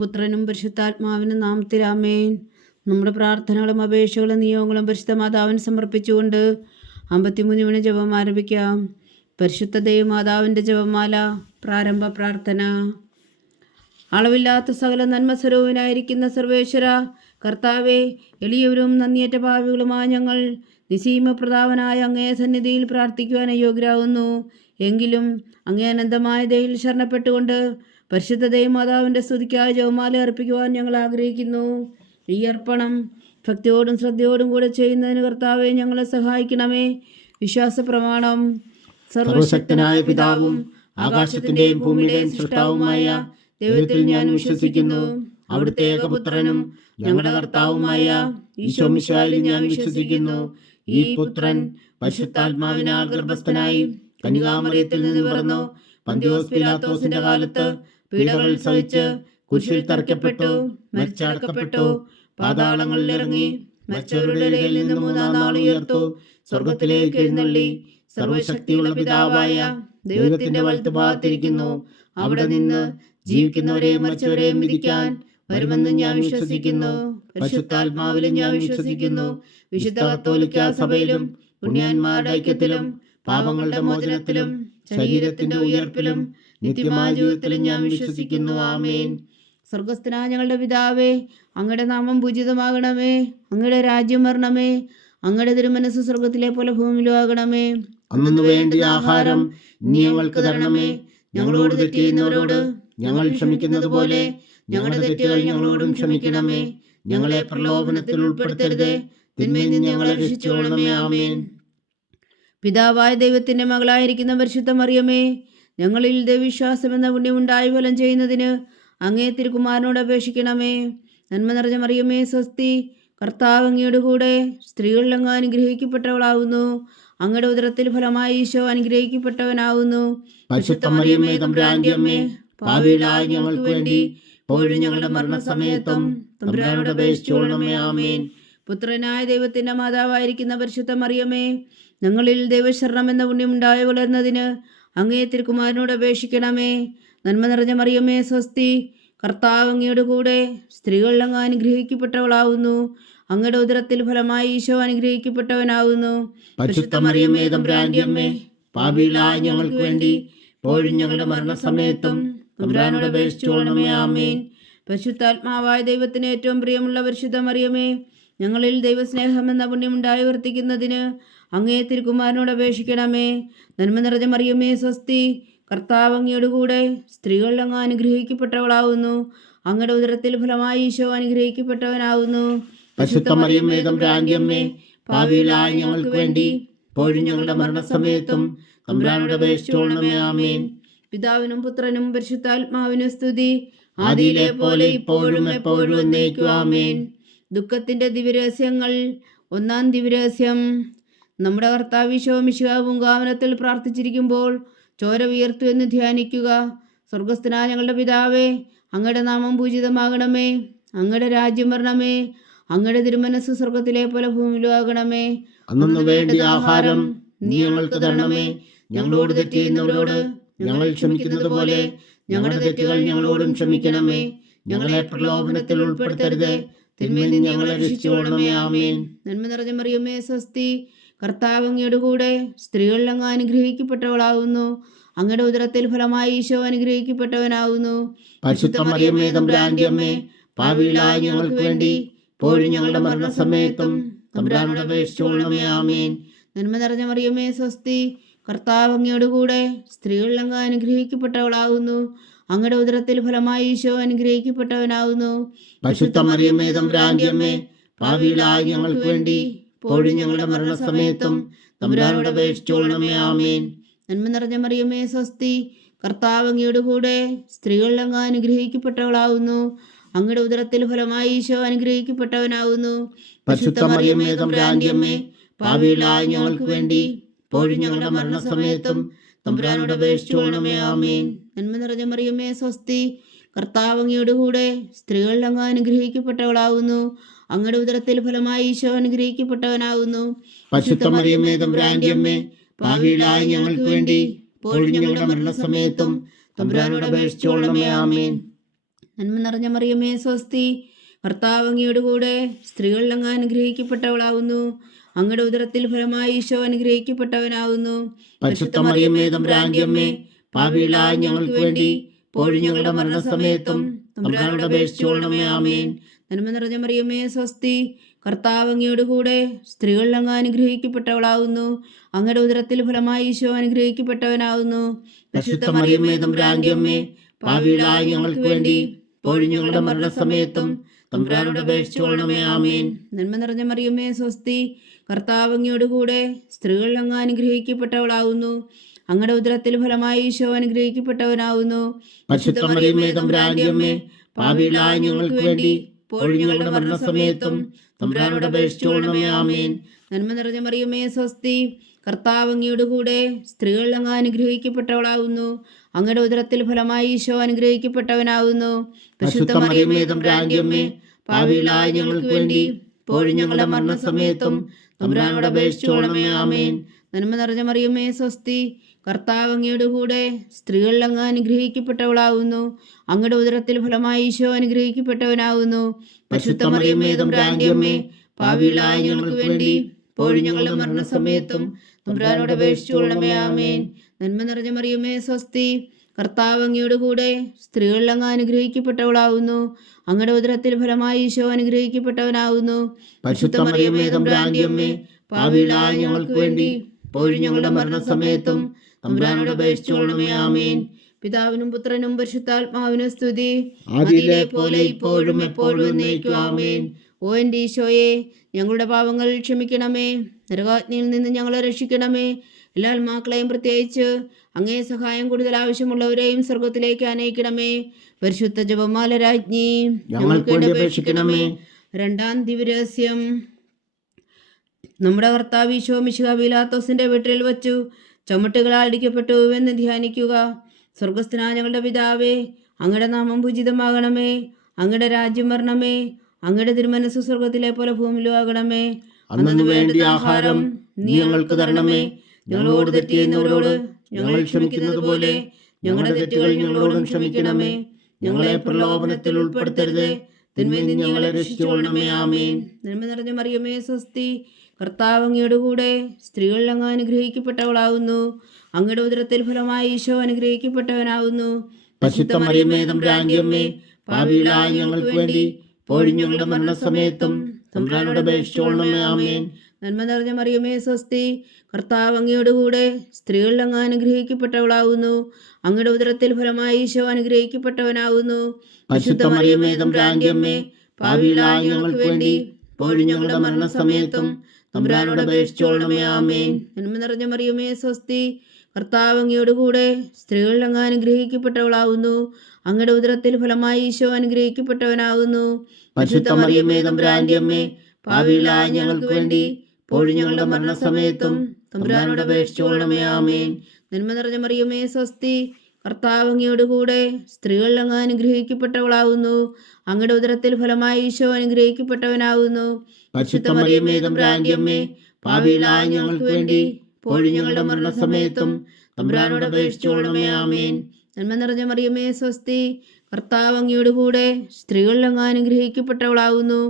പുത്രനും പരിശുദ്ധാത്മാവിനും നാമത്തിൽ ആമേൻ. നമ്മുടെ പ്രാർത്ഥനകളും അപേക്ഷകളും നിയോഗങ്ങളും പരിശുദ്ധ മാതാവിന് സമർപ്പിച്ചുകൊണ്ട് 53 ജപം ആരംഭിക്കാം. പരിശുദ്ധ ദൈവമാതാവിൻ്റെ ജപമാല. പ്രാരംഭ പ്രാർത്ഥന. അളവില്ലാത്ത സകല നന്മസ്വരൂപനായിരിക്കുന്ന സർവേശ്വര കർത്താവെ, എളിയവരും നന്ദിയേറ്റ പാപികളുമായ ഞങ്ങൾ നിസീമപ്രതാപനായ അങ്ങേ സന്നിധിയിൽ പ്രാർത്ഥിക്കുവാൻ അയോഗ്യരാകുന്നു. എങ്കിലും അങ്ങേ അനന്തമായ ദയയിൽ ശരണപ്പെട്ടുകൊണ്ട് പരിശുദ്ധ ദൈവമാതാവിൻ്റെ സ്തുതിക്കായി ജപമാല അർപ്പിക്കുവാൻ ഞങ്ങൾ ആഗ്രഹിക്കുന്നു. ഈ അർപ്പണം ഭക്തിയോടും ശ്രദ്ധയോടും കൂടെ ചെയ്യുന്നതിന് കർത്താവെ ഞങ്ങളെ സഹായിക്കണമേ. വിശ്വാസ പ്രമാണം. സർവശക്തനായ പിതാവും ആകാശത്തിന്റെയും ഭൂമിയുടെയും സൃഷ്ടാവുമായ ദൈവത്തിൽ ഞാൻ വിശ്വസിക്കുന്നു. അവിടുത്തെ ഏകപുത്രനും ഞങ്ങളുടെ കർത്താവുമായ ഈശോ മിശിഹായിൽ ഞാൻ വിശ്വസിക്കുന്നു. ഈ പുത്രൻ പരിശുദ്ധാത്മാവിനാൽ ഗർഭസ്ഥനായി കന്യകാമറിയത്തിൽ നിന്ന് പിറന്നു, പന്തിയോസ് പിലാത്തോസിന്റെ കാലത്ത് പീഡകൾ സഹിച്ച് കുരിശിൽ തറയ്ക്കപ്പെട്ടു, മരിച്ചടക്കപ്പെട്ടു, പാതാളങ്ങളിൽ ഇറങ്ങി, മരിച്ചവരുടെ ഇടയിൽ നിന്ന് 3-ാം നാൾ ഉയർത്തു, സ്വർഗത്തിലേക്ക് എഴുന്നള്ളി, സർവശക്തിയുള്ള പിതാവായ ദൈവത്തിന്റെ വലത്തുഭാഗത്തിരിക്കുന്നു. അവിടെ നിന്ന് ജീവിക്കുന്നവരെയും മരിച്ചവരെയും വിധിക്കാൻ വരുമെന്ന് ഞാൻ വിശ്വസിക്കുന്നു. പരിശുദ്ധാത്മാവിലും ഞാൻ വിശ്വസിക്കുന്നു. വിശുദ്ധ കത്തോലിക്കാ സഭയിലും പുണ്യാന്മാരുടെ ഐക്യത്തിലും പാപങ്ങളുടെ മോചനത്തിലും ശരീരത്തിന്റെ ഉയർപ്പിലും നിത്യമായ ജീവിതത്തിലും ഞാൻ വിശ്വസിക്കുന്നു. ആമേൻ. സ്വർഗസ്ഥനായ ഞങ്ങളുടെ പിതാവേ, അങ്ങയുടെ നാമം പൂജിതമാകണമേ. അങ്ങയുടെ രാജ്യം വരണമേ. അങ്ങയുടെ തിരുമനസ് സ്വർഗത്തിലെ പോലെ ഭൂമിയിലും ആകണമേ. അന്നു വേണ്ട ആഹാരം നീ ഞങ്ങൾക്ക് തരണമേ. ഞങ്ങളോട് തെറ്റ് ചെയ്യുന്നവരോട് ഞങ്ങൾ ക്ഷമിക്കുന്നത് പോലെ ഞങ്ങളുടെ തെറ്റുകൾ ഞങ്ങളോടും ക്ഷമിക്കണമേ. ഞങ്ങളെ പ്രലോഭനത്തിൽ ഉൾപ്പെടുത്തരുതേ, തിന്മയിൽ നിന്ന് ഞങ്ങളെ രക്ഷിച്ചുകൊള്ളണമേ. ആമേൻ. പിതാവായ ദൈവത്തിന്റെ മകളായിരിക്കുന്ന പരിശുദ്ധ മറിയമേ, ഞങ്ങളിൽ ദൈവവിശ്വാസം എന്ന പുണ്യമുണ്ടായി ഫലം ചെയ്യുന്നതിന് അങ്ങേ തിരുക്കുമാരനോട് അപേക്ഷിക്കണമേ. നന്മ നിറഞ്ഞ മറിയമേ, സ്വസ്തി. കർത്താവ് അങ്ങയുടെ കൂടെ സ്ത്രീകളിൽ അങ്ങ് അനുഗ്രഹിക്കപ്പെട്ടവളാവുന്നു. അങ്ങയുടെ ഉദരത്തിൽ ഫലമായി ഈശോ അനുഗ്രഹിക്കപ്പെട്ടവനാവുന്നു. പരിശുദ്ധ മറിയമേ, തമ്പുരാന്റെ അമ്മേ, പാപികളായ ഞങ്ങൾക്ക് വേണ്ടി ഇപ്പോഴും ഞങ്ങളുടെ മരണസമയത്തും തമ്പുരാനോട് അപേക്ഷിച്ചുകൊള്ളണമേ. ആമേൻ. പുത്രനായ ദൈവത്തിന്റെ മാതാവായിരിക്കുന്ന പരിശുദ്ധ മറിയമേ, ഞങ്ങളിൽ ദൈവശരണം എന്ന പുണ്യമുണ്ടായി വളർന്നതിന് അങ്ങേ തിരുക്കുമാരനോട് അപേക്ഷിക്കണമേ. നന്മ നിറഞ്ഞ മറിയമേ, സ്വസ്തി. കർത്താവ് അങ്ങയുടെ കൂടെ സ്ത്രീകളിൽ അങ്ങ് അനുഗ്രഹിക്കപ്പെട്ടവളാവുന്നു. അങ്ങയുടെ ഉദരത്തിൽ ഫലമായി ഈശോ അനുഗ്രഹിക്കപ്പെട്ടവനാവുന്നു. പരിശുദ്ധ മറിയമേ, തമ്പുരാന്റെ അമ്മേ, പാപികളായ ഞങ്ങൾക്ക് വേണ്ടി ഇപ്പോഴും ഞങ്ങളുടെ മരണസമയത്തും തമ്പുരാനോട് അപേക്ഷിച്ചുകൊള്ളണമേ. ആമേൻ. പരിശുദ്ധാത്മാവായ ദൈവത്തിന് ഏറ്റവും പ്രിയമുള്ള പരിശുദ്ധ മറിയമേ, ഞങ്ങളിൽ ദൈവസ്നേഹം എന്ന പുണ്യമുണ്ടായി വർത്തിക്കുന്നതിന് അങ്ങേ തിരുക്കുമാരനോട് അപേക്ഷിക്കണമേ. നന്മ നിറഞ്ഞ മറിയമേ, സ്വസ്തി. കർത്താവ് അങ്ങയുടെ കൂടെ സ്ത്രീകളിൽ അങ്ങ് അനുഗ്രഹിക്കപ്പെട്ടവളാവുന്നു. അങ്ങയുടെ ഉദരത്തിൽ ഫലമായി ഈശോ അനുഗ്രഹിക്കപ്പെട്ടവനാവുന്നു. പരിശുദ്ധ മറിയമേ, തമ്പുരാന്റെ അമ്മേ, പാപികളായ ഞങ്ങൾക്ക് വേണ്ടി ഇപ്പോഴും ഞങ്ങളുടെ മരണസമയത്തും തമ്പുരാനോട് അപേക്ഷിച്ചുകൊള്ളണമേ. ആമേൻ. പിതാവിനും പുത്രനും പരിശുദ്ധാത്മാവിനും സ്തുതി, ആദിയിലെ പോലെ ഇപ്പോഴും എപ്പോഴും എന്നേക്കും. ആമേൻ. ദുഃഖത്തിന്റെ ദിവ്യരഹസ്യങ്ങൾ. 1-ാം ദിവ്യരഹസ്യം. നമ്മുടെ കർത്താവ് ഈശോ മിശിഹാ പൂങ്കാവനത്തിൽ പ്രാർത്ഥിച്ചിരിക്കുമ്പോൾ ചോര വിയർത്തു എന്ന് ധ്യാനിക്കുക. സ്വർഗസ്ഥനായ ഞങ്ങളുടെ പിതാവേ, അങ്ങയുടെ നാമം പൂജിതമാകണമേ. അങ്ങയുടെ രാജ്യം വരണമേ. അങ്ങയുടെ തിരുമനസ് സ്വർഗത്തിലെ പോലെ ഭൂമിയിലും ആകണമേ. അന്നു വേണ്ട ആഹാരം നീ ഞങ്ങൾക്ക് തരണമേ. ഞങ്ങളോട് തെറ്റ് ചെയ്യുന്നവരോട് ഞങ്ങൾ ക്ഷമിക്കുന്നത് പോലെ ഞങ്ങളുടെ തെറ്റുകൾ ഞങ്ങളോടും ക്ഷമിക്കണമേ. ഞങ്ങളെ പ്രലോഭനത്തിൽ ഉൾപ്പെടുത്തരുതേ, തിന്മയിൽ നിന്ന് ഞങ്ങളെ രക്ഷിച്ചുകൊള്ളണമേ. ആമേൻ. നന്മ നിറഞ്ഞ മറിയമേ, സ്വസ്തി. കർത്താവ് അങ്ങയുടെ കൂടെ സ്ത്രീകളിൽ അങ്ങ് അനുഗ്രഹിക്കപ്പെട്ടവളാവുന്നു. അങ്ങയുടെ ഉദരത്തിൽ ഫലമായി ഈശോ അനുഗ്രഹിക്കപ്പെട്ടവനാവുന്നു. പരിശുദ്ധ മറിയമേ, തമ്പുരാന്റെ അമ്മേ, പാപികളായ ഞങ്ങൾക്ക് വേണ്ടി ഇപ്പോഴും ഞങ്ങളുടെ മരണസമയത്തും തമ്പുരാനോട് അപേക്ഷിച്ചുകൊള്ളണമേ. ആമേൻ. നന്മ നിറഞ്ഞ മറിയമേ, സ്വസ്തി. കർത്താവ് അങ്ങയുടെ കൂടെ സ്ത്രീകളിൽ അങ്ങ് അനുഗ്രഹിക്കപ്പെട്ടവളാവുന്നു. അങ്ങയുടെ ഉദരത്തിൽ ഫലമായി ഈശോ അനുഗ്രഹിക്കപ്പെട്ടവനാവുന്നു. പരിശുദ്ധ മറിയമേ, തമ്പുരാന്റെ അമ്മേ, പാപികളായ ഞങ്ങൾക്ക് വേണ്ടി ഇപ്പോഴും ഞങ്ങളുടെ മരണസമയത്തും തമ്പുരാനോട് അപേക്ഷിച്ചുകൊള്ളണമേ. ആമേൻ. നന്മ നിറഞ്ഞ മറിയമേ, സ്വസ്തി. കർത്താവ് അങ്ങയുടെ കൂടെ സ്ത്രീകളിൽ അങ്ങ് അനുഗ്രഹിക്കപ്പെട്ടവളാവുന്നു. അങ്ങയുടെ ഉദരത്തിൽ ഫലമായി ഈശോ അനുഗ്രഹിക്കപ്പെട്ടവനാവുന്നു. പരിശുദ്ധ മറിയമേ, തമ്പുരാന്റെ അമ്മേ, പാപികളായ ഞങ്ങൾക്ക് വേണ്ടി ഇപ്പോഴും ഞങ്ങളുടെ മരണസമയത്തും തമ്പുരാനോട് അപേക്ഷിച്ചുകൊള്ളണമേ. ആമേൻ. നന്മ നിറഞ്ഞ മറിയമേ, സ്വസ്തി. കർത്താവ് അങ്ങയുടെ കൂടെ സ്ത്രീകളിൽ അങ്ങ് അനുഗ്രഹിക്കപ്പെട്ടവളാവുന്നു. അങ്ങയുടെ ഉദരത്തിൽ ഫലമായി ഈശോ അനുഗ്രഹിക്കപ്പെട്ടവനാവുന്നു. പരിശുദ്ധ മറിയമേ, തമ്പുരാന്റെ അമ്മേ, പാപികളായ ഞങ്ങൾക്ക് വേണ്ടി ഇപ്പോഴും ഞങ്ങളുടെ മരണസമയത്തും തമ്പുരാനോട് അപേക്ഷിച്ചുകൊള്ളണമേ. ആമേൻ. നന്മ നിറഞ്ഞ മറിയമേ സ്വസ്തി, കർത്താവ് അങ്ങയുടെ കൂടെ സ്ത്രീകളിൽ അങ്ങ് അനുഗ്രഹിക്കപ്പെട്ടവളാവുന്നു. അങ്ങയുടെ ഉദരത്തിൽ ഫലമായി ഈശോ അനുഗ്രഹിക്കപ്പെട്ടവനാവുന്നു. പരിശുദ്ധ മറിയമേ തമ്പുരാന്റെ അമ്മേ, പാപികളായ ഞങ്ങൾക്ക് വേണ്ടി ഇപ്പോഴും ഞങ്ങളുടെ മരണസമയത്തും തമ്പുരാനോട് അപേക്ഷിച്ചുകൊള്ളണമേ. ആമേൻ. നന്മ നിറഞ്ഞ മറിയമേ സ്വസ്തി, കർത്താവ് അങ്ങയുടെ കൂടെ സ്ത്രീകളിൽ അങ്ങ് അനുഗ്രഹിക്കപ്പെട്ടവളാവുന്നു. അങ്ങയുടെ ഉദരത്തിൽ ഫലമായി ഈശോ അനുഗ്രഹിക്കപ്പെട്ടവനാവുന്നു. പരിശുദ്ധ മറിയമേ തമ്പുരാന്റെ അമ്മേ, പാപികളായ ഞങ്ങൾക്ക് വേണ്ടി ഇപ്പോഴും ഞങ്ങളുടെ മരണസമയത്തും തമ്പുരാനോട് അപേക്ഷിച്ചുകൊള്ളണമേ. ആമേൻ. നന്മ നിറഞ്ഞ മറിയമേ സ്വസ്തി, കർത്താവ് അങ്ങയുടെ കൂടെ സ്ത്രീകളിൽ അങ്ങ് അനുഗ്രഹിക്കപ്പെട്ടവളാവുന്നു. അങ്ങയുടെ ഉദരത്തിൽ ഫലമായി ഈശോ അനുഗ്രഹിക്കപ്പെട്ടവനാവുന്നു. പരിശുദ്ധ മറിയമേ തമ്പുരാന്റെ അമ്മേ, പാപികളായ ഞങ്ങൾക്ക് വേണ്ടി ഇപ്പോഴും ഞങ്ങളുടെ മരണസമയത്തും തമ്പുരാനോട് അപേക്ഷിച്ചുകൊള്ളണമേ. ആമേൻ. നന്മ നിറഞ്ഞ മറിയമേ സ്വസ്തി, കർത്താവ് അങ്ങയുടെ കൂടെ സ്ത്രീകളിൽ അങ്ങ് അനുഗ്രഹിക്കപ്പെട്ടവളാവുന്നു. അങ്ങയുടെ ഉദരത്തിൽ ഫലമായി ഈശോ അനുഗ്രഹിക്കപ്പെട്ടവനാവുന്നു. പരിശുദ്ധ മറിയമേ തമ്പുരാന്റെ അമ്മേ, പാപികളായ ഞങ്ങൾക്ക് വേണ്ടി ഇപ്പോഴും ഞങ്ങളുടെ മരണസമയത്തും തമ്പുരാനോട് അപേക്ഷിച്ചുകൊള്ളണമേ. ആമേൻ. നന്മ നിറഞ്ഞ മറിയമേ സ്വസ്തി, കർത്താവ് അങ്ങയുടെ കൂടെ സ്ത്രീകളിൽ അങ്ങ് അനുഗ്രഹിക്കപ്പെട്ടവളാവുന്നു. അങ്ങയുടെ ഉദരത്തിൽ ഫലമായി ഈശോ അനുഗ്രഹിക്കപ്പെട്ടവനാവുന്നു. പരിശുദ്ധ മറിയമേ തമ്പുരാന്റെ അമ്മേ, പാപികളായ ഞങ്ങൾക്ക് വേണ്ടി ഇപ്പോഴും ഞങ്ങളുടെ മരണസമയത്തും തമ്പുരാനോട് അപേക്ഷിച്ചുകൊള്ളണമേ. ആമേൻ. നന്മ നിറഞ്ഞ മറിയമേ സ്വസ്തി, കർത്താവ് അങ്ങയുടെ കൂടെ സ്ത്രീകളിൽ അങ്ങ് അനുഗ്രഹിക്കപ്പെട്ടവളാവുന്നു. അങ്ങയുടെ ഉദരത്തിൽ ഫലമായി ഈശോ അനുഗ്രഹിക്കപ്പെട്ടവനാവുന്നു. പരിശുദ്ധ മറിയമേ തമ്പുരാന്റെ അമ്മേ, പാപികളായ ഞങ്ങൾക്ക് വേണ്ടി ഇപ്പോഴും ഞങ്ങളുടെ മരണസമയത്തും തമ്പുരാനോട് അപേക്ഷിച്ചുകൊള്ളണമേ. ആമേൻ. പിതാവിനും പുത്രനും പരിശുദ്ധാത്മാവിനും സ്തുതി, ആദിയിലെ പോലെ ഇപ്പോഴും എപ്പോഴും എന്നേക്കും. ആമേൻ. ഓ എൻ്റെ ഈശോയെ, ഞങ്ങളുടെ പാപങ്ങൾ ക്ഷമിക്കണമേ, നരകാഗ്നിയിൽ നിന്ന് ഞങ്ങളെ രക്ഷിക്കണമേ. എല്ലാ ആത്മാക്കളെയും പ്രത്യേകിച്ച് അങ്ങേ സഹായം കൂടുതൽ ആവശ്യമുള്ളവരെയും സ്വർഗത്തിലേക്ക് അനയിക്കണമേ. പരിശുദ്ധ ജപമാല രാജ്ഞി, ഞങ്ങൾക്ക് വേണ്ടി അപേക്ഷിക്കണമേ. രണ്ടാം ദിവ്യരഹസ്യം. നമ്മുടെ കർത്താവ് ഈശോ മിശിഹാ പീലാത്തോസിന്റെ വീട്ടിൽ വച്ചു ചുമട്ടുകളാൽ അടിക്കപ്പെട്ടു എന്ന് ധ്യാനിക്കുക. സ്വർഗസ്ഥനായ ഞങ്ങളുടെ പിതാവേ, അങ്ങയുടെ നാമം പൂജിതമാകണമേ. അങ്ങയുടെ രാജ്യം വരണമേ. അങ്ങയുടെ തിരുമനസ്സ് സ്വർഗത്തിലെ പോലെ ഭൂമിയിലും ആകണമേ. അന്നു വേണ്ടിയ ആഹാരം നീ ഞങ്ങൾക്ക് തരണമേ. ഞങ്ങളോട് തെറ്റ് ചെയ്യുന്നവരോട് ഞങ്ങൾ ക്ഷമിക്കുന്നത് പോലെ ഞങ്ങളുടെ തെറ്റുകൾ ഞങ്ങളോടും ക്ഷമിക്കണമേ. ഞങ്ങളെ പ്രലോഭനത്തിൽ ഉൾപ്പെടുത്തരുത്, തിന്മയിൽ നിന്ന് ഞങ്ങളെ രക്ഷിച്ചുകൊള്ളണമേ. ആമേൻ. നന്മ നിറഞ്ഞ മറിയമേ സ്വസ്തി, കർത്താവ് അങ്ങയുടെ കൂടെ സ്ത്രീകളിൽ അങ്ങ് അനുഗ്രഹിക്കപ്പെട്ടവളാവുന്നു. അങ്ങയുടെ ഉദരത്തിൽ ഫലമായി ഈശോ അനുഗ്രഹിക്കപ്പെട്ടവനാവുന്നു. പരിശുദ്ധ മറിയമേ തമ്പുരാന്റെ അമ്മേ, പാപികളായ ഞങ്ങൾക്ക് വേണ്ടി ഇപ്പോഴും ഞങ്ങളുടെ മരണസമയത്തും തമ്പുരാനോട് അപേക്ഷിച്ചുകൊള്ളണമേ. ആമേൻ. നന്മ നിറഞ്ഞ മറിയമേ സ്വസ്തി, കർത്താവ് അങ്ങയുടെ കൂടെ സ്ത്രീകളിൽ അങ്ങ് അനുഗ്രഹിക്കപ്പെട്ടവളാവുന്നു. അങ്ങയുടെ ഉദരത്തിൽ ഫലമായി ഈശോ അനുഗ്രഹിക്കപ്പെട്ടവനാവുന്നു. പരിശുദ്ധ മറിയമേ തമ്പുരാന്റെ അമ്മേ, പാപികളായ ഞങ്ങൾക്ക് വേണ്ടി ഇപ്പോഴും ഞങ്ങളുടെ മരണസമയത്തും തമ്പുരാനോട് അപേക്ഷിച്ചുകൊള്ളണമേ. ആമേൻ. നന്മ നിറഞ്ഞ മറിയമേ സ്വസ്തി, കർത്താവ് അങ്ങയുടെ കൂടെ സ്ത്രീകളിൽ അങ്ങ് അനുഗ്രഹിക്കപ്പെട്ടവളാവുന്നു. അങ്ങയുടെ ഉദരത്തിൽ ഫലമായി ഈശോ അനുഗ്രഹിക്കപ്പെട്ടവനാകുന്നു. പരിശുദ്ധ മറിയമേ തമ്പുരാന്റെ അമ്മേ, പാപികളായ ഞങ്ങൾക്ക് വേണ്ടി ഇപ്പോഴും ഞങ്ങളുടെ മരണസമയത്തും തമ്പുരാനോട് അപേക്ഷിച്ചുകൊള്ളണമേ. ആമേൻ. നന്മ നിറഞ്ഞ മറിയമേ സ്വസ്തി, കർത്താവ് അങ്ങയുടെ കൂടെ സ്ത്രീകളിൽ അങ്ങ് അനുഗ്രഹിക്കപ്പെട്ടവളാവുന്നു. അങ്ങയുടെ ഉദരത്തിൽ ഫലമായി ഈശോ അനുഗ്രഹിക്കപ്പെട്ടവനാകുന്നു. പരിശുദ്ധ മറിയമേ തമ്പുരാന്റെ അമ്മേ, പാപികളായ ഞങ്ങൾക്ക് വേണ്ടി ഇപ്പോഴും ഞങ്ങളുടെ മരണസമയത്തും തമ്പുരാനോട് അപേക്ഷിച്ചുകൊള്ളണമേ. ആമേൻ. നന്മ നിറഞ്ഞ മറിയമേ സ്വസ്തി, കർത്താവ് അങ്ങയുടെ കൂടെ സ്ത്രീകളിൽ അങ്ങ് അനുഗ്രഹിക്കപ്പെട്ടവളാവുന്നു.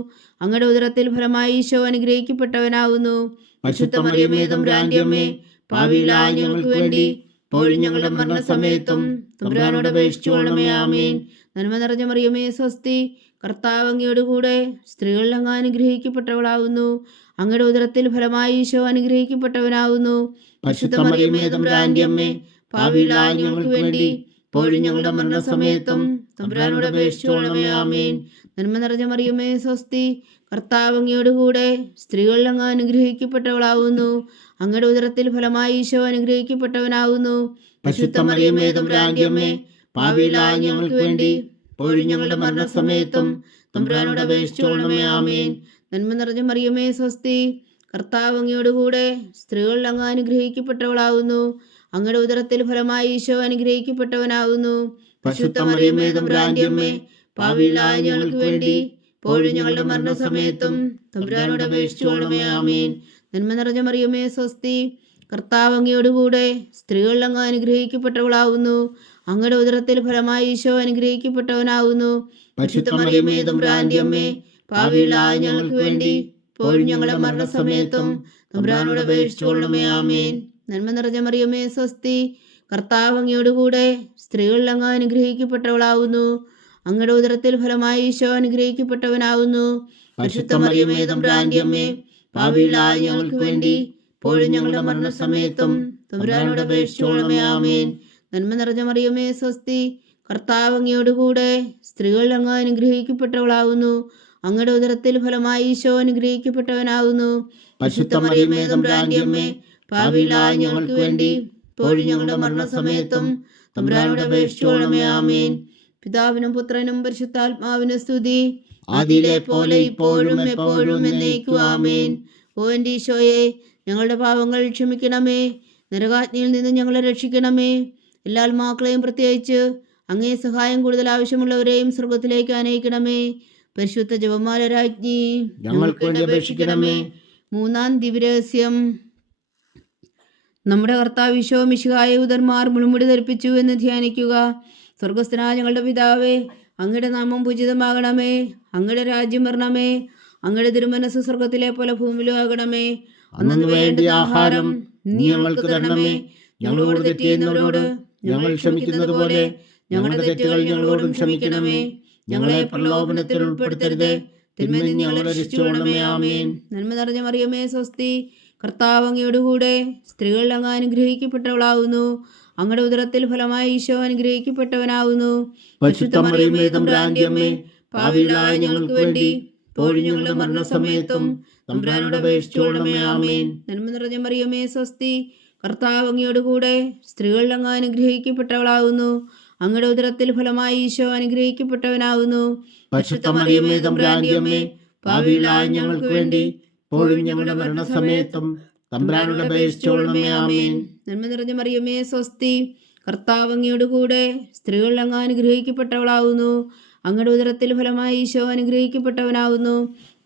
അങ്ങയുടെ ഉദരത്തിൽ ഫലമായി ഈശോ അനുഗ്രഹിക്കപ്പെട്ടവനാകുന്നു. പരിശുദ്ധ മറിയമേ തമ്പുരാന്റെ അമ്മേ, പാപികളായ ഞങ്ങൾക്ക് വേണ്ടി ഇപ്പോഴും ഞങ്ങളുടെ മരണസമയത്തും തമ്പുരാനോട് അപേക്ഷിച്ചുകൊള്ളണമേ. ആമേൻ. നന്മ നിറഞ്ഞ മറിയമേ സ്വസ്തി, കർത്താവ് അങ്ങയുടെ കൂടെ സ്ത്രീകളിൽ അങ്ങ് അനുഗ്രഹിക്കപ്പെട്ടവളാവുന്നു. അങ്ങയുടെ ഉദരത്തിൽ ഫലമായി ഈശോ അനുഗ്രഹിക്കപ്പെട്ടവനാകുന്നു. പരിശുദ്ധ മറിയമേ തമ്പുരാന്റെ അമ്മേ, പാപികളായ ഞങ്ങൾക്ക് വേണ്ടി ഇപ്പോഴും ഞങ്ങളുടെ മരണസമയത്തും തമ്പുരാനോട് അപേക്ഷിച്ചുകൊള്ളണമേ. ആമേൻ. നന്മ നിറഞ്ഞ മറിയമേ സ്വസ്തി, കർത്താവ് അങ്ങയുടെ കൂടെ സ്ത്രീകളിൽ അങ്ങ് അനുഗ്രഹിക്കപ്പെട്ടവളാവുന്നു. അങ്ങയുടെ ഉദരത്തിൽ ഫലമായി ഈശോ അനുഗ്രഹിക്കപ്പെട്ടവനാകുന്നു. പരിശുദ്ധ മറിയമേ തമ്പുരാന്റെ അമ്മേ, പാപികളായ ഞങ്ങൾക്ക് വേണ്ടി ഇപ്പോഴും ഞങ്ങളുടെ മരണസമയത്തും തമ്പുരാനോട് അപേക്ഷിച്ചുകൊള്ളണമേ. ആമേൻ. നന്മ നിറഞ്ഞ മറിയമേ സ്വസ്തി, കർത്താവ് അങ്ങയുടെ കൂടെ സ്ത്രീകളിൽ അങ്ങ് അനുഗ്രഹിക്കപ്പെട്ടവളാവുന്നു. അങ്ങയുടെ ഉദരത്തിൽ ഫലമായി ഈശോ അനുഗ്രഹിക്കപ്പെട്ടവനാകുന്നു. പരിശുദ്ധ മറിയമേ തമ്പുരാന്റെ അമ്മേ, പാപികളായ ഞങ്ങൾക്ക് വേണ്ടി ഇപ്പോഴും ഞങ്ങളുടെ മരണസമയത്തും തമ്പുരാനോട് അപേക്ഷിച്ചുകൊള്ളണമേ. ആമേൻ. നന്മ നിറഞ്ഞ മറിയമേ സ്വസ്തി, കർത്താവ് അങ്ങയുടെ കൂടെ സ്ത്രീകളിൽ അങ്ങ് അനുഗ്രഹിക്കപ്പെട്ടവളാവുന്നു. അങ്ങയുടെ ഉദരത്തിൽ ഫലമായി ഈശോ അനുഗ്രഹിക്കപ്പെട്ടവനാകുന്നു. പരിശുദ്ധ മറിയമേ തമ്പുരാന്റെ അമ്മേ, പാപികളായ ഞങ്ങൾക്ക് വേണ്ടി ഇപ്പോഴും ഞങ്ങളുടെ മരണസമയത്തും തമ്പുരാനോട് അപേക്ഷിച്ചുകൊള്ളണമേ. ആമേൻ. നന്മ നിറഞ്ഞ മറിയമേ സ്വസ്തി, കർത്താവ് അങ്ങയോടുകൂടെ സ്ത്രീകളിൽ അങ്ങ് അനുഗ്രഹിക്കപ്പെട്ടവളാകുന്നു. അങ്ങയുടെ ഉദരത്തിൽ ഫലമായി ഈശോ അനുഗ്രഹിക്കപ്പെട്ടവനാകുന്നു. പരിശുദ്ധ മറിയമേ തമ്പുരാന്റെ അമ്മേ, പാപികളായ ഞങ്ങൾക്ക് വേണ്ടി ഇപ്പോഴും ഞങ്ങളുടെ മരണസമയത്തും തമ്പുരാനോട് അപേക്ഷിച്ചുകൊള്ളണമേ. ആമേൻ. നന്മ നിറഞ്ഞ മറിയമേ സ്വസ്തി, കർത്താവ് അങ്ങയോടുകൂടെ സ്ത്രീകളിൽ അങ്ങ് അനുഗ്രഹിക്കപ്പെട്ടവളാകുന്നു. അങ്ങയുടെ ഉദരത്തിൽ ഫലമായി ഈശോ അനുഗ്രഹിക്കപ്പെട്ടവനാകുന്നു. പരിശുദ്ധ മറിയമേ തമ്പുരാന്റെ അമ്മേ, പാപികളായ ഞങ്ങൾക്ക് വേണ്ടി ഇപ്പോഴും ഞങ്ങളുടെ മരണസമയത്തും തമ്പുരാനോട് അപേക്ഷിച്ചുകൊള്ളണമേ. ആമേൻ. പിതാവിനും പുത്രനും പരിശുദ്ധാത്മാവിനും സ്തുതി, ആദിയിലെ പോലെ ഇപ്പോഴും എപ്പോഴും എന്നേക്കും. ആമേൻ. ഓ എൻ്റെ ഈശോയെ, ഞങ്ങളുടെ പാപങ്ങൾ ക്ഷമിക്കണമേ, നരകാജ്ഞയിൽ നിന്ന് ഞങ്ങളെ രക്ഷിക്കണമേ. എല്ലാ ആത്മാക്കളെയും പ്രത്യേകിച്ച് അങ്ങേ സഹായം കൂടുതൽ ആവശ്യമുള്ളവരെയും സ്വർഗത്തിലേക്ക് അനയിക്കണമേ. പരിശുദ്ധ ജപമാല രാജ്ഞി, ഞങ്ങൾക്ക് വേണ്ടി അപേക്ഷിക്കണമേ. മൂന്നാം ദിവ്യരഹസ്യം. നമ്മുടെ കർത്താവ് ഈശോ മിശിഹായെ ഉദർമാർ മുൾമുടി ധരിപ്പിച്ചു എന്ന് ധ്യാനിക്കുക. സ്വർഗസ്ഥനായ ഞങ്ങളുടെ പിതാവേ, അങ്ങയുടെ നാമം പൂജിതമാകണമേ. അങ്ങയുടെ രാജ്യം വരണമേ. അങ്ങയുടെ തിരുമനസ് സ്വർഗത്തിലെ പോലെ ഭൂമിയിലും ആകണമേ. അന്നു വേണ്ട ആഹാരം നീ ഞങ്ങൾക്ക് തരണമേ. ഞങ്ങളോട് തെറ്റ് ചെയ്യുന്നവരോട് ഞങ്ങൾ ക്ഷമിക്കുന്നത് പോലെ ഞങ്ങളുടെ തെറ്റുകൾ ഞങ്ങളോടും ക്ഷമിക്കണമേ. ഞങ്ങളെ പ്രലോഭനത്തിൽ ഉൾപ്പെടുത്തരുത്, തിന്മയിൽ നിന്ന് ഞങ്ങളെ രക്ഷിച്ചുകൊള്ളണമേ. ആമേൻ. നന്മ നിറഞ്ഞ മറിയമേ സ്വസ്തി, കർത്താവ് അങ്ങയോടുകൂടെ സ്ത്രീകളിൽ അങ്ങ് അനുഗ്രഹിക്കപ്പെട്ടവളാകുന്നു. അങ്ങയുടെ ഉദരത്തിൽ ഫലമായി ഈശോ അനുഗ്രഹിക്കപ്പെട്ടവനാകുന്നു. പരിശുദ്ധ മറിയമേ തമ്പുരാന്റെ അമ്മേ, പാപികളായ ഞങ്ങൾക്ക് വേണ്ടി ഇപ്പോഴും ഞങ്ങളുടെ മരണസമയത്തും തമ്പുരാനോട് അപേക്ഷിച്ചുകൊള്ളണമേ. ആമേൻ. നന്മ നിറഞ്ഞ മറിയമേ സ്വസ്തി, കർത്താവ് അങ്ങയോടുകൂടെ സ്ത്രീകളിൽ അങ്ങ് അനുഗ്രഹിക്കപ്പെട്ടവളാകുന്നു. അങ്ങയുടെ ഉദരത്തിൽ ഫലമായി ഈശോ അനുഗ്രഹിക്കപ്പെട്ടവനാകുന്നു. പരിശുദ്ധ മറിയമേ തമ്പുരാന്റെ അമ്മേ, പാപികളായ ഞങ്ങൾക്ക് വേണ്ടി ഇപ്പോഴും ഞങ്ങളുടെ മരണസമയത്തും തമ്പുരാനോട് അപേക്ഷിച്ചുകൊള്ളണമേ. ആമേൻ. നന്മ നിറഞ്ഞ മറിയമേ സ്വസ്തി, കർത്താവ് അങ്ങയോടുകൂടെ സ്ത്രീകളിൽ അങ്ങ് അനുഗ്രഹിക്കപ്പെട്ടവളാകുന്നു. അങ്ങയുടെ ഉദരത്തിൽ ഫലമായി ഈശോ അനുഗ്രഹിക്കപ്പെട്ടവനാകുന്നു.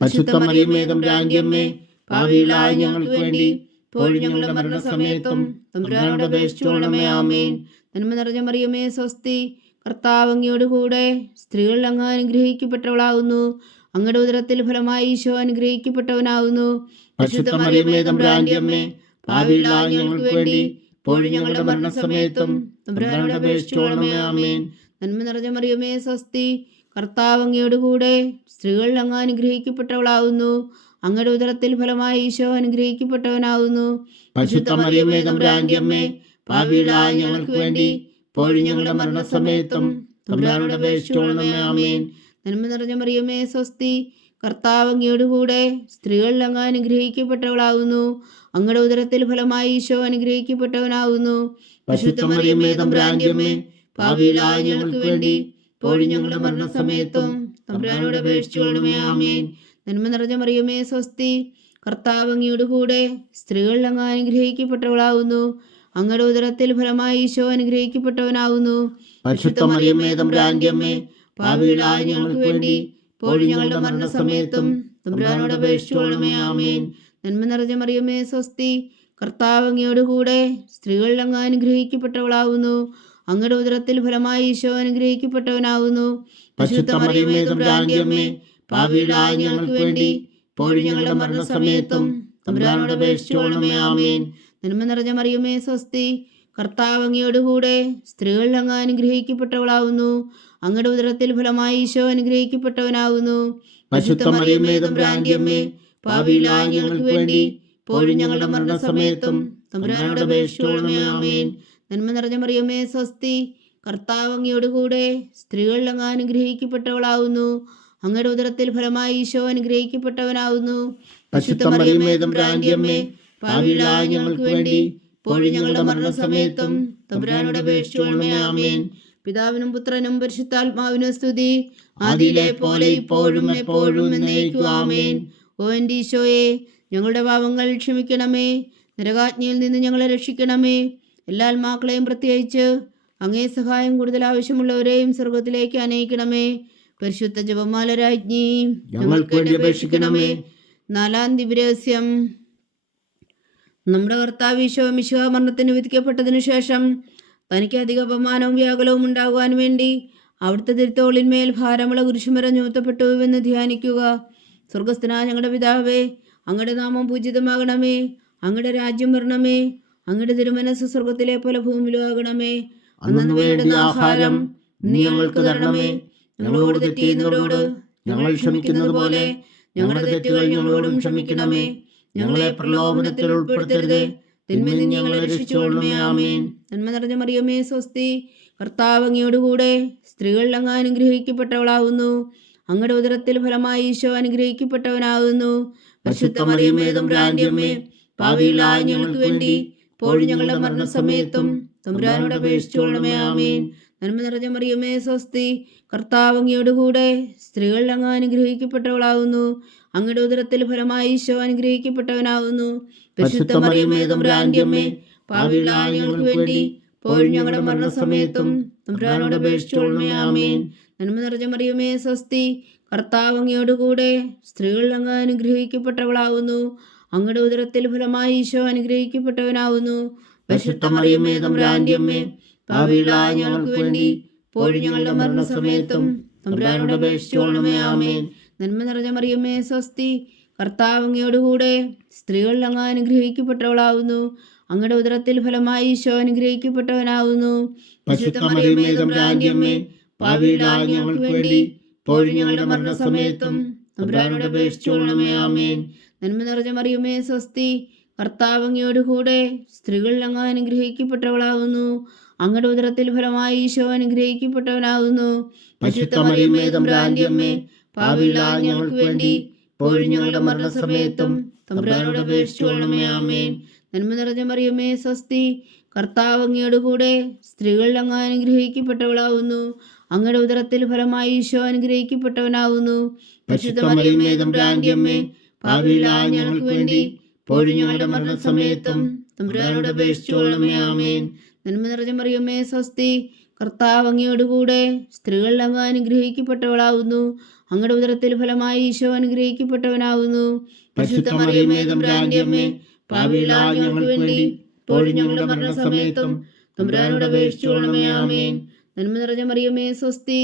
പരിശുദ്ധ മറിയമേ തമ്പുരാന്റെ അമ്മേ, പാപികളായ ഞങ്ങൾക്ക് വേണ്ടി ഇപ്പോഴും ഞങ്ങളുടെ മരണസമയത്തും തമ്പുരാനോട് അപേക്ഷിച്ചുകൊള്ളണമേ. ആമേൻ. നന്മ നിറഞ്ഞ മറിയമേ സ്വസ്തി, കർത്താവ് അങ്ങയോടുകൂടെ സ്ത്രീകളിൽ അങ്ങ് അനുഗ്രഹിക്കപ്പെട്ടവളാകുന്നു. അങ്ങയുടെ ഉദരത്തിൽ ഫലമായി ഈശോ അനുഗ്രഹിക്കപ്പെട്ടവനാകുന്നു. പരിശുദ്ധ മറിയമേ തമ്പുരാന്റെ അമ്മേ, പാപികളായ ഞങ്ങൾക്ക് വേണ്ടി ഇപ്പോഴും ഞങ്ങളുടെ മരണസമയത്തും തമ്പുരാനോട് അപേക്ഷിച്ചുകൊള്ളണമേ. ആമേൻ. നന്മ നിറഞ്ഞ മറിയമേ സ്വസ്തി, കർത്താവ് അങ്ങയോടുകൂടെ സ്ത്രീകളിൽ അങ്ങ് അനുഗ്രഹിക്കപ്പെട്ടവളാകുന്നു. അങ്ങയുടെ ഉദരത്തിൽ ഫലമായി ഈശോ അനുഗ്രഹിക്കപ്പെട്ടവനാകുന്നു. പരിശുദ്ധ മറിയമേ തമ്പുരാന്റെ അമ്മേ, പാപികളായ ഞങ്ങൾക്ക് വേണ്ടി ഇപ്പോഴും ഞങ്ങളുടെ മരണസമയത്തും തമ്പുരാനോട് അപേക്ഷിച്ചുകൊള്ളണമേ. ആമേൻ. നന്മ നിറഞ്ഞ മറിയമേ സ്വസ്തി, കർത്താവ് അങ്ങയോടുകൂടെ സ്ത്രീകളിൽ അങ്ങ് അനുഗ്രഹിക്കപ്പെട്ടവളാകുന്നു. അങ്ങയുടെ ഉദരത്തിൽ ഫലമായി ഈശോ അനുഗ്രഹിക്കപ്പെട്ടവനാകുന്നു. പരിശുദ്ധ മറിയമേ തമ്പുരാന്റെ അമ്മേ, പാപികളായ ഞങ്ങൾക്ക് വേണ്ടി ഇപ്പോഴും ഞങ്ങളുടെ മരണസമയത്തും തമ്പുരാനോട് അപേക്ഷിച്ചുകൊള്ളണമേ. ആമേൻ. നന്മ നിറഞ്ഞ മറിയമേ സ്വസ്തി, കർത്താവ് അങ്ങയോടുകൂടെ സ്ത്രീകളിൽ അങ്ങ് അനുഗ്രഹിക്കപ്പെട്ടവളാകുന്നു. അങ്ങയുടെ ഉദരത്തിൽ ഫലമായി ഈശോ അനുഗ്രഹിക്കപ്പെട്ടവനാകുന്നു. പരിശുദ്ധ മറിയമേ തമ്പുരാന്റെ അമ്മേ, പാപികളായ ഞങ്ങൾക്ക് വേണ്ടി ഇപ്പോഴും ഞങ്ങളുടെ മരണസമയത്തും തമ്പുരാനോട് അപേക്ഷിച്ചുകൊള്ളണമേ. ആമേൻ. നന്മ നിറഞ്ഞ മറിയമേ സ്വസ്തി, കർത്താവ് അങ്ങയോടുകൂടെ സ്ത്രീകളിൽ അങ്ങ് അനുഗ്രഹിക്കപ്പെട്ടവളാകുന്നു. അങ്ങയുടെ ഉദരത്തിൽ ഫലമായി ഈശോ അനുഗ്രഹിക്കപ്പെട്ടവനാകുന്നു. പരിശുദ്ധ മറിയമേ തമ്പുരാന്റെ അമ്മേ, പാപികളായ ഞങ്ങൾക്ക് വേണ്ടി ഇപ്പോഴും ഞങ്ങളുടെ മരണസമയത്തും തമ്പുരാനോട് അപേക്ഷിച്ചുകൊള്ളണമേ. ആമേൻ. നന്മ നിറഞ്ഞ മറിയമേ സ്വസ്തി, കർത്താവ് അങ്ങയോടുകൂടെ സ്ത്രീകളിൽ അങ്ങ് അനുഗ്രഹിക്കപ്പെട്ടവളാകുന്നു. അങ്ങയുടെ ഉദരത്തിൽ ഫലമായി ഈശോ അനുഗ്രഹിക്കപ്പെട്ടവനാകുന്നു. പരിശുദ്ധ മറിയമേ തമ്പുരാന്റെ അമ്മേ, പാപികളായ ഞങ്ങൾക്ക് വേണ്ടി ഇപ്പോഴും ഞങ്ങളുടെ മരണസമയത്തും തമ്പുരാനോട് അപേക്ഷിച്ചുകൊള്ളണമേ. ആമേൻ. നന്മ നിറഞ്ഞ മറിയമേ സ്വസ്തി, കർത്താവ് അങ്ങയോടുകൂടെ സ്ത്രീകളിൽ അങ്ങ് അനുഗ്രഹിക്കപ്പെട്ടവളാകുന്നു. അങ്ങയുടെ ഉദരത്തിൽ ഫലമായി ഈശോ അനുഗ്രഹിക്കപ്പെട്ടവനാകുന്നു. പരിശുദ്ധ മറിയമേ തമ്പുരാന്റെ അമ്മേ, പാപികളായ ഞങ്ങൾക്ക് വേണ്ടി ഇപ്പോഴും ഞങ്ങളുടെ മരണസമയത്തും തമ്പുരാനോട് അപേക്ഷിച്ചുകൊള്ളണമേ. ആമേൻ. പിതാവിനും പുത്രനും പരിശുദ്ധാത്മാവിനും സ്തുതി, ആദിയിലെ പോലെ ഇപ്പോഴും എപ്പോഴും എന്നേക്കും. ആമേൻ. ഓ എൻ്റെ ഈശോയെ, ഞങ്ങളുടെ പാപങ്ങൾ ക്ഷമിക്കണമേ, നരകാജ്ഞയിൽ നിന്ന് ഞങ്ങളെ രക്ഷിക്കണമേ. എല്ലാ ആത്മാക്കളെയും പ്രത്യേകിച്ച് അങ്ങേ സഹായം കൂടുതൽ ആവശ്യമുള്ളവരെയും സ്വർഗത്തിലേക്ക് അനയിക്കണമേ. പരിശുദ്ധ ജപമാല രാജ്ഞി, ഞങ്ങൾക്ക് വേണ്ടി അപേക്ഷിക്കണമേ. നാലാം ദിവ്യരഹസ്യം. നമ്മുടെ കർത്താവ് ഈശോ മിശിഹാ മരണത്തിന് വിധിക്കപ്പെട്ടതിനു ശേഷം തനിക്ക് അധിക അപമാനവും വ്യാകുലവും ഉണ്ടാകുവാൻ വേണ്ടി അവിടുത്തെ തിരുത്തോളിന്മേൽ ഭാരമുള്ള കുരിശുമരം ചുമത്തപ്പെട്ടുവെന്ന് ധ്യാനിക്കുക. സ്വർഗസ്ഥനായ ഞങ്ങളുടെ പിതാവേ, അങ്ങയുടെ നാമം പൂജിതമാകണമേ. അങ്ങയുടെ രാജ്യം വരണമേ. അങ്ങയുടെ തിരുമനസ് സ്വർഗത്തിലെ പോലെ ഭൂമിയിലും ആകണമേ. അന്നു വേണ്ടുന്ന ആഹാരം നീ ഞങ്ങൾക്ക് തരണമേ. ഞങ്ങളോട് തെറ്റ് ചെയ്യുന്നവരോട് ഞങ്ങൾ ക്ഷമിക്കുന്നത് പോലെ ഞങ്ങളുടെ തെറ്റുകൾ ഞങ്ങളോടും ക്ഷമിക്കണമേ. ഞങ്ങളെ പ്രലോഭനത്തിൽ ഉൾപ്പെടുത്തരുതേ, തിന്മയിൽ നിന്ന് ഞങ്ങളെ രക്ഷിച്ചുകൊള്ളണമേ. ആമേൻ. നന്മ നിറഞ്ഞ മറിയമേ, സ്വസ്തി. കർത്താവ് അങ്ങയോടുകൂടെ സ്ത്രീകൾ അങ്ങ് അനുഗ്രഹിക്കപ്പെട്ടവളാകുന്നു. അങ്ങയുടെ ഉദരത്തിൽ ഫലമായി ഈശോ അനുഗ്രഹിക്കപ്പെട്ടവനാകുന്നു. പരിശുദ്ധ മറിയമേ, തമ്പുരാന്റെ അമ്മേ, പാപികളായ ഞങ്ങൾക്ക് വേണ്ടി ഇപ്പോഴും ഞങ്ങളുടെ മരണസമയത്തും തമ്പുരാനോട് അപേക്ഷിച്ചുകൊള്ളണമേ. ആമേൻ. നന്മ നിറഞ്ഞ മറിയമേ, സ്വസ്തി. കർത്താവ് അങ്ങയോടുകൂടെ സ്ത്രീകൾ അങ്ങ് അനുഗ്രഹിക്കപ്പെട്ടവളാകുന്നു. അങ്ങയുടെ ഉദരത്തിൽ ഫലമായി ഈശോ അനുഗ്രഹിക്കപ്പെട്ടവനാകുന്നു. പരിശുദ്ധ മറിയമേ, തമ്പുരാന്റെ അമ്മേ, പാപികളായ ഞങ്ങൾക്ക് വേണ്ടി ഇപ്പോഴും ഞങ്ങളുടെ മരണസമയത്തും തമ്പുരാനോട് അപേക്ഷിച്ചുകൊള്ളണമേ. ആമേൻ. നന്മ നിറഞ്ഞ മറിയമേ, സ്വസ്തി. കർത്താവ് അങ്ങയോടുകൂടെ സ്ത്രീകൾ അങ്ങ് അനുഗ്രഹിക്കപ്പെട്ടവളാകുന്നു. അങ്ങയുടെ ഉദരത്തിൽ ഫലമായി ഈശോ അനുഗ്രഹിക്കപ്പെട്ടവനാകുന്നു. പരിശുദ്ധ മറിയമേ, തമ്പുരാന്റെ അമ്മേ, പാപികളായ ഞങ്ങൾക്ക് വേണ്ടി ഇപ്പോഴും ഞങ്ങളുടെ മരണസമയത്തും തമ്പുരാനോട് അപേക്ഷിച്ചുകൊള്ളണമേ. ആമേൻ. നന്മ നിറഞ്ഞ മറിയമേ, സ്വസ്തി. കർത്താവ് അങ്ങയോടുകൂടെ സ്ത്രീകൾ അങ്ങ് അനുഗ്രഹിക്കപ്പെട്ടവളാകുന്നു. അങ്ങയുടെ ഉദരത്തിൽ ഫലമായി ഈശോ അനുഗ്രഹിക്കപ്പെട്ടവനാകുന്നു. പരിശുദ്ധ മറിയമേ, തമ്പുരാന്റെ അമ്മേ, പാപികളായ ഞങ്ങൾക്ക് വേണ്ടി ഇപ്പോഴും ഞങ്ങളുടെ മരണസമയത്തും തമ്പുരാനോട് അപേക്ഷിച്ചുകൊള്ളണമേ. ആമേൻ. നന്മ നിറഞ്ഞ മറിയമേ, സ്വസ്തി. കർത്താവ് അങ്ങയോടുകൂടെ സ്ത്രീകൾ അങ്ങ് അനുഗ്രഹിക്കപ്പെട്ടവളാകുന്നു. അങ്ങയുടെ ഉദരത്തിൽ ഫലമായി ഈശോ അനുഗ്രഹിക്കപ്പെട്ടവനാകുന്നു. പരിശുദ്ധ മറിയമേ, തമ്പുരാന്റെ അമ്മേ, പാപികളായ ഞങ്ങൾക്ക് വേണ്ടി ഇപ്പോഴും ഞങ്ങളുടെ മരണസമയത്തും തമ്പുരാനോട് അപേക്ഷിച്ചുകൊള്ളണമേ. ആമേൻ. നന്മ നിറഞ്ഞ മറിയമേ, സ്വസ്തി. കർത്താവ് അങ്ങയോടുകൂടെ സ്ത്രീകൾ അങ്ങ് അനുഗ്രഹിക്കപ്പെട്ടവളാകുന്നു. അങ്ങയുടെ ഉദരത്തിൽ ഫലമായി ഈശോ അനുഗ്രഹിക്കപ്പെട്ടവനാകുന്നു. പരിശുദ്ധ മറിയമേ, തമ്പുരാന്റെ അമ്മേ, പാപികളായ ഞങ്ങൾക്ക് വേണ്ടി ഇപ്പോഴും ഞങ്ങളുടെ മരണസമയത്തും തമ്പുരാനോട് അപേക്ഷിച്ചുകൊള്ളണമേ. ആമേൻ. നന്മ നിറഞ്ഞ മറിയമേ, സ്വസ്തി. കർത്താവ് അങ്ങയോടുകൂടെ സ്ത്രീകൾ അങ്ങ് അനുഗ്രഹിക്കപ്പെട്ടവളാകുന്നു. അങ്ങയുടെ ഉദരത്തിൽ ഫലമായി ഈശോ അനുഗ്രഹിക്കപ്പെട്ടവനാകുന്നു. പരിശുദ്ധ മറിയമേ, തമ്പുരാന്റെ അമ്മേ, പാപികളായ ഞങ്ങൾക്ക് വേണ്ടി ഇപ്പോഴും ഞങ്ങളുടെ മരണസമയത്തും തമ്പുരാനോട് അപേക്ഷിച്ചുകൊള്ളണമേ. ആമേൻ. നന്മ നിറഞ്ഞ മറിയമേ, സ്വസ്തി.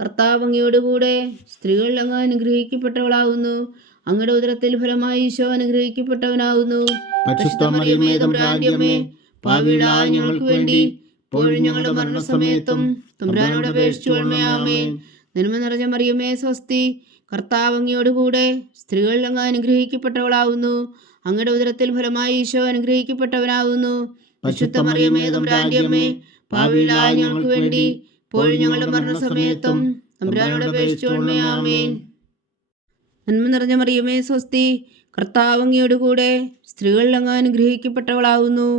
കർത്താവ് അങ്ങയോടുകൂടെ സ്ത്രീകൾ അങ്ങ് അനുഗ്രഹിക്കപ്പെട്ടവളാകുന്നു. അങ്ങയുടെ ഉദരത്തിൽ ഫലമായി ഈശോ അനുഗ്രഹിക്കപ്പെട്ടവനാകുന്നു. പരിശുദ്ധ മറിയമേ, തമ്പുരാന്റെ അമ്മേ, പാപികളായ ഞങ്ങൾക്ക് വേണ്ടി ഇപ്പോഴും ഞങ്ങളുടെ മരണസമയത്തും തമ്പുരാനോട് അപേക്ഷിച്ചുകൊള്ളണമേ. ആമേൻ. നന്മ നിറഞ്ഞ മറിയമേ, സ്വസ്തി. കർത്താവ് അങ്ങയോടുകൂടെ സ്ത്രീകൾ അങ്ങ് അനുഗ്രഹിക്കപ്പെട്ടവളാകുന്നു. അങ്ങയുടെ ഉദരത്തിൽ ഫലമായി ഈശോ അനുഗ്രഹിക്കപ്പെട്ടവനാകുന്നു. പരിശുദ്ധ മറിയമേ, തമ്പുരാന്റെ അമ്മേ, പാപികളായ ഞങ്ങൾക്ക് വേണ്ടി ഇപ്പോഴും ഞങ്ങളുടെ മരണസമയത്തും തമ്പുരാനോട് അപേക്ഷിച്ചുകൊള്ളണമേ. ആമേൻ. നന്മ നിറഞ്ഞ മറിയമേ, സ്വസ്തി. കർത്താവ് അങ്ങയോടുകൂടെ സ്ത്രീകൾ അങ്ങ് അനുഗ്രഹിക്കപ്പെട്ടവളാകുന്നു.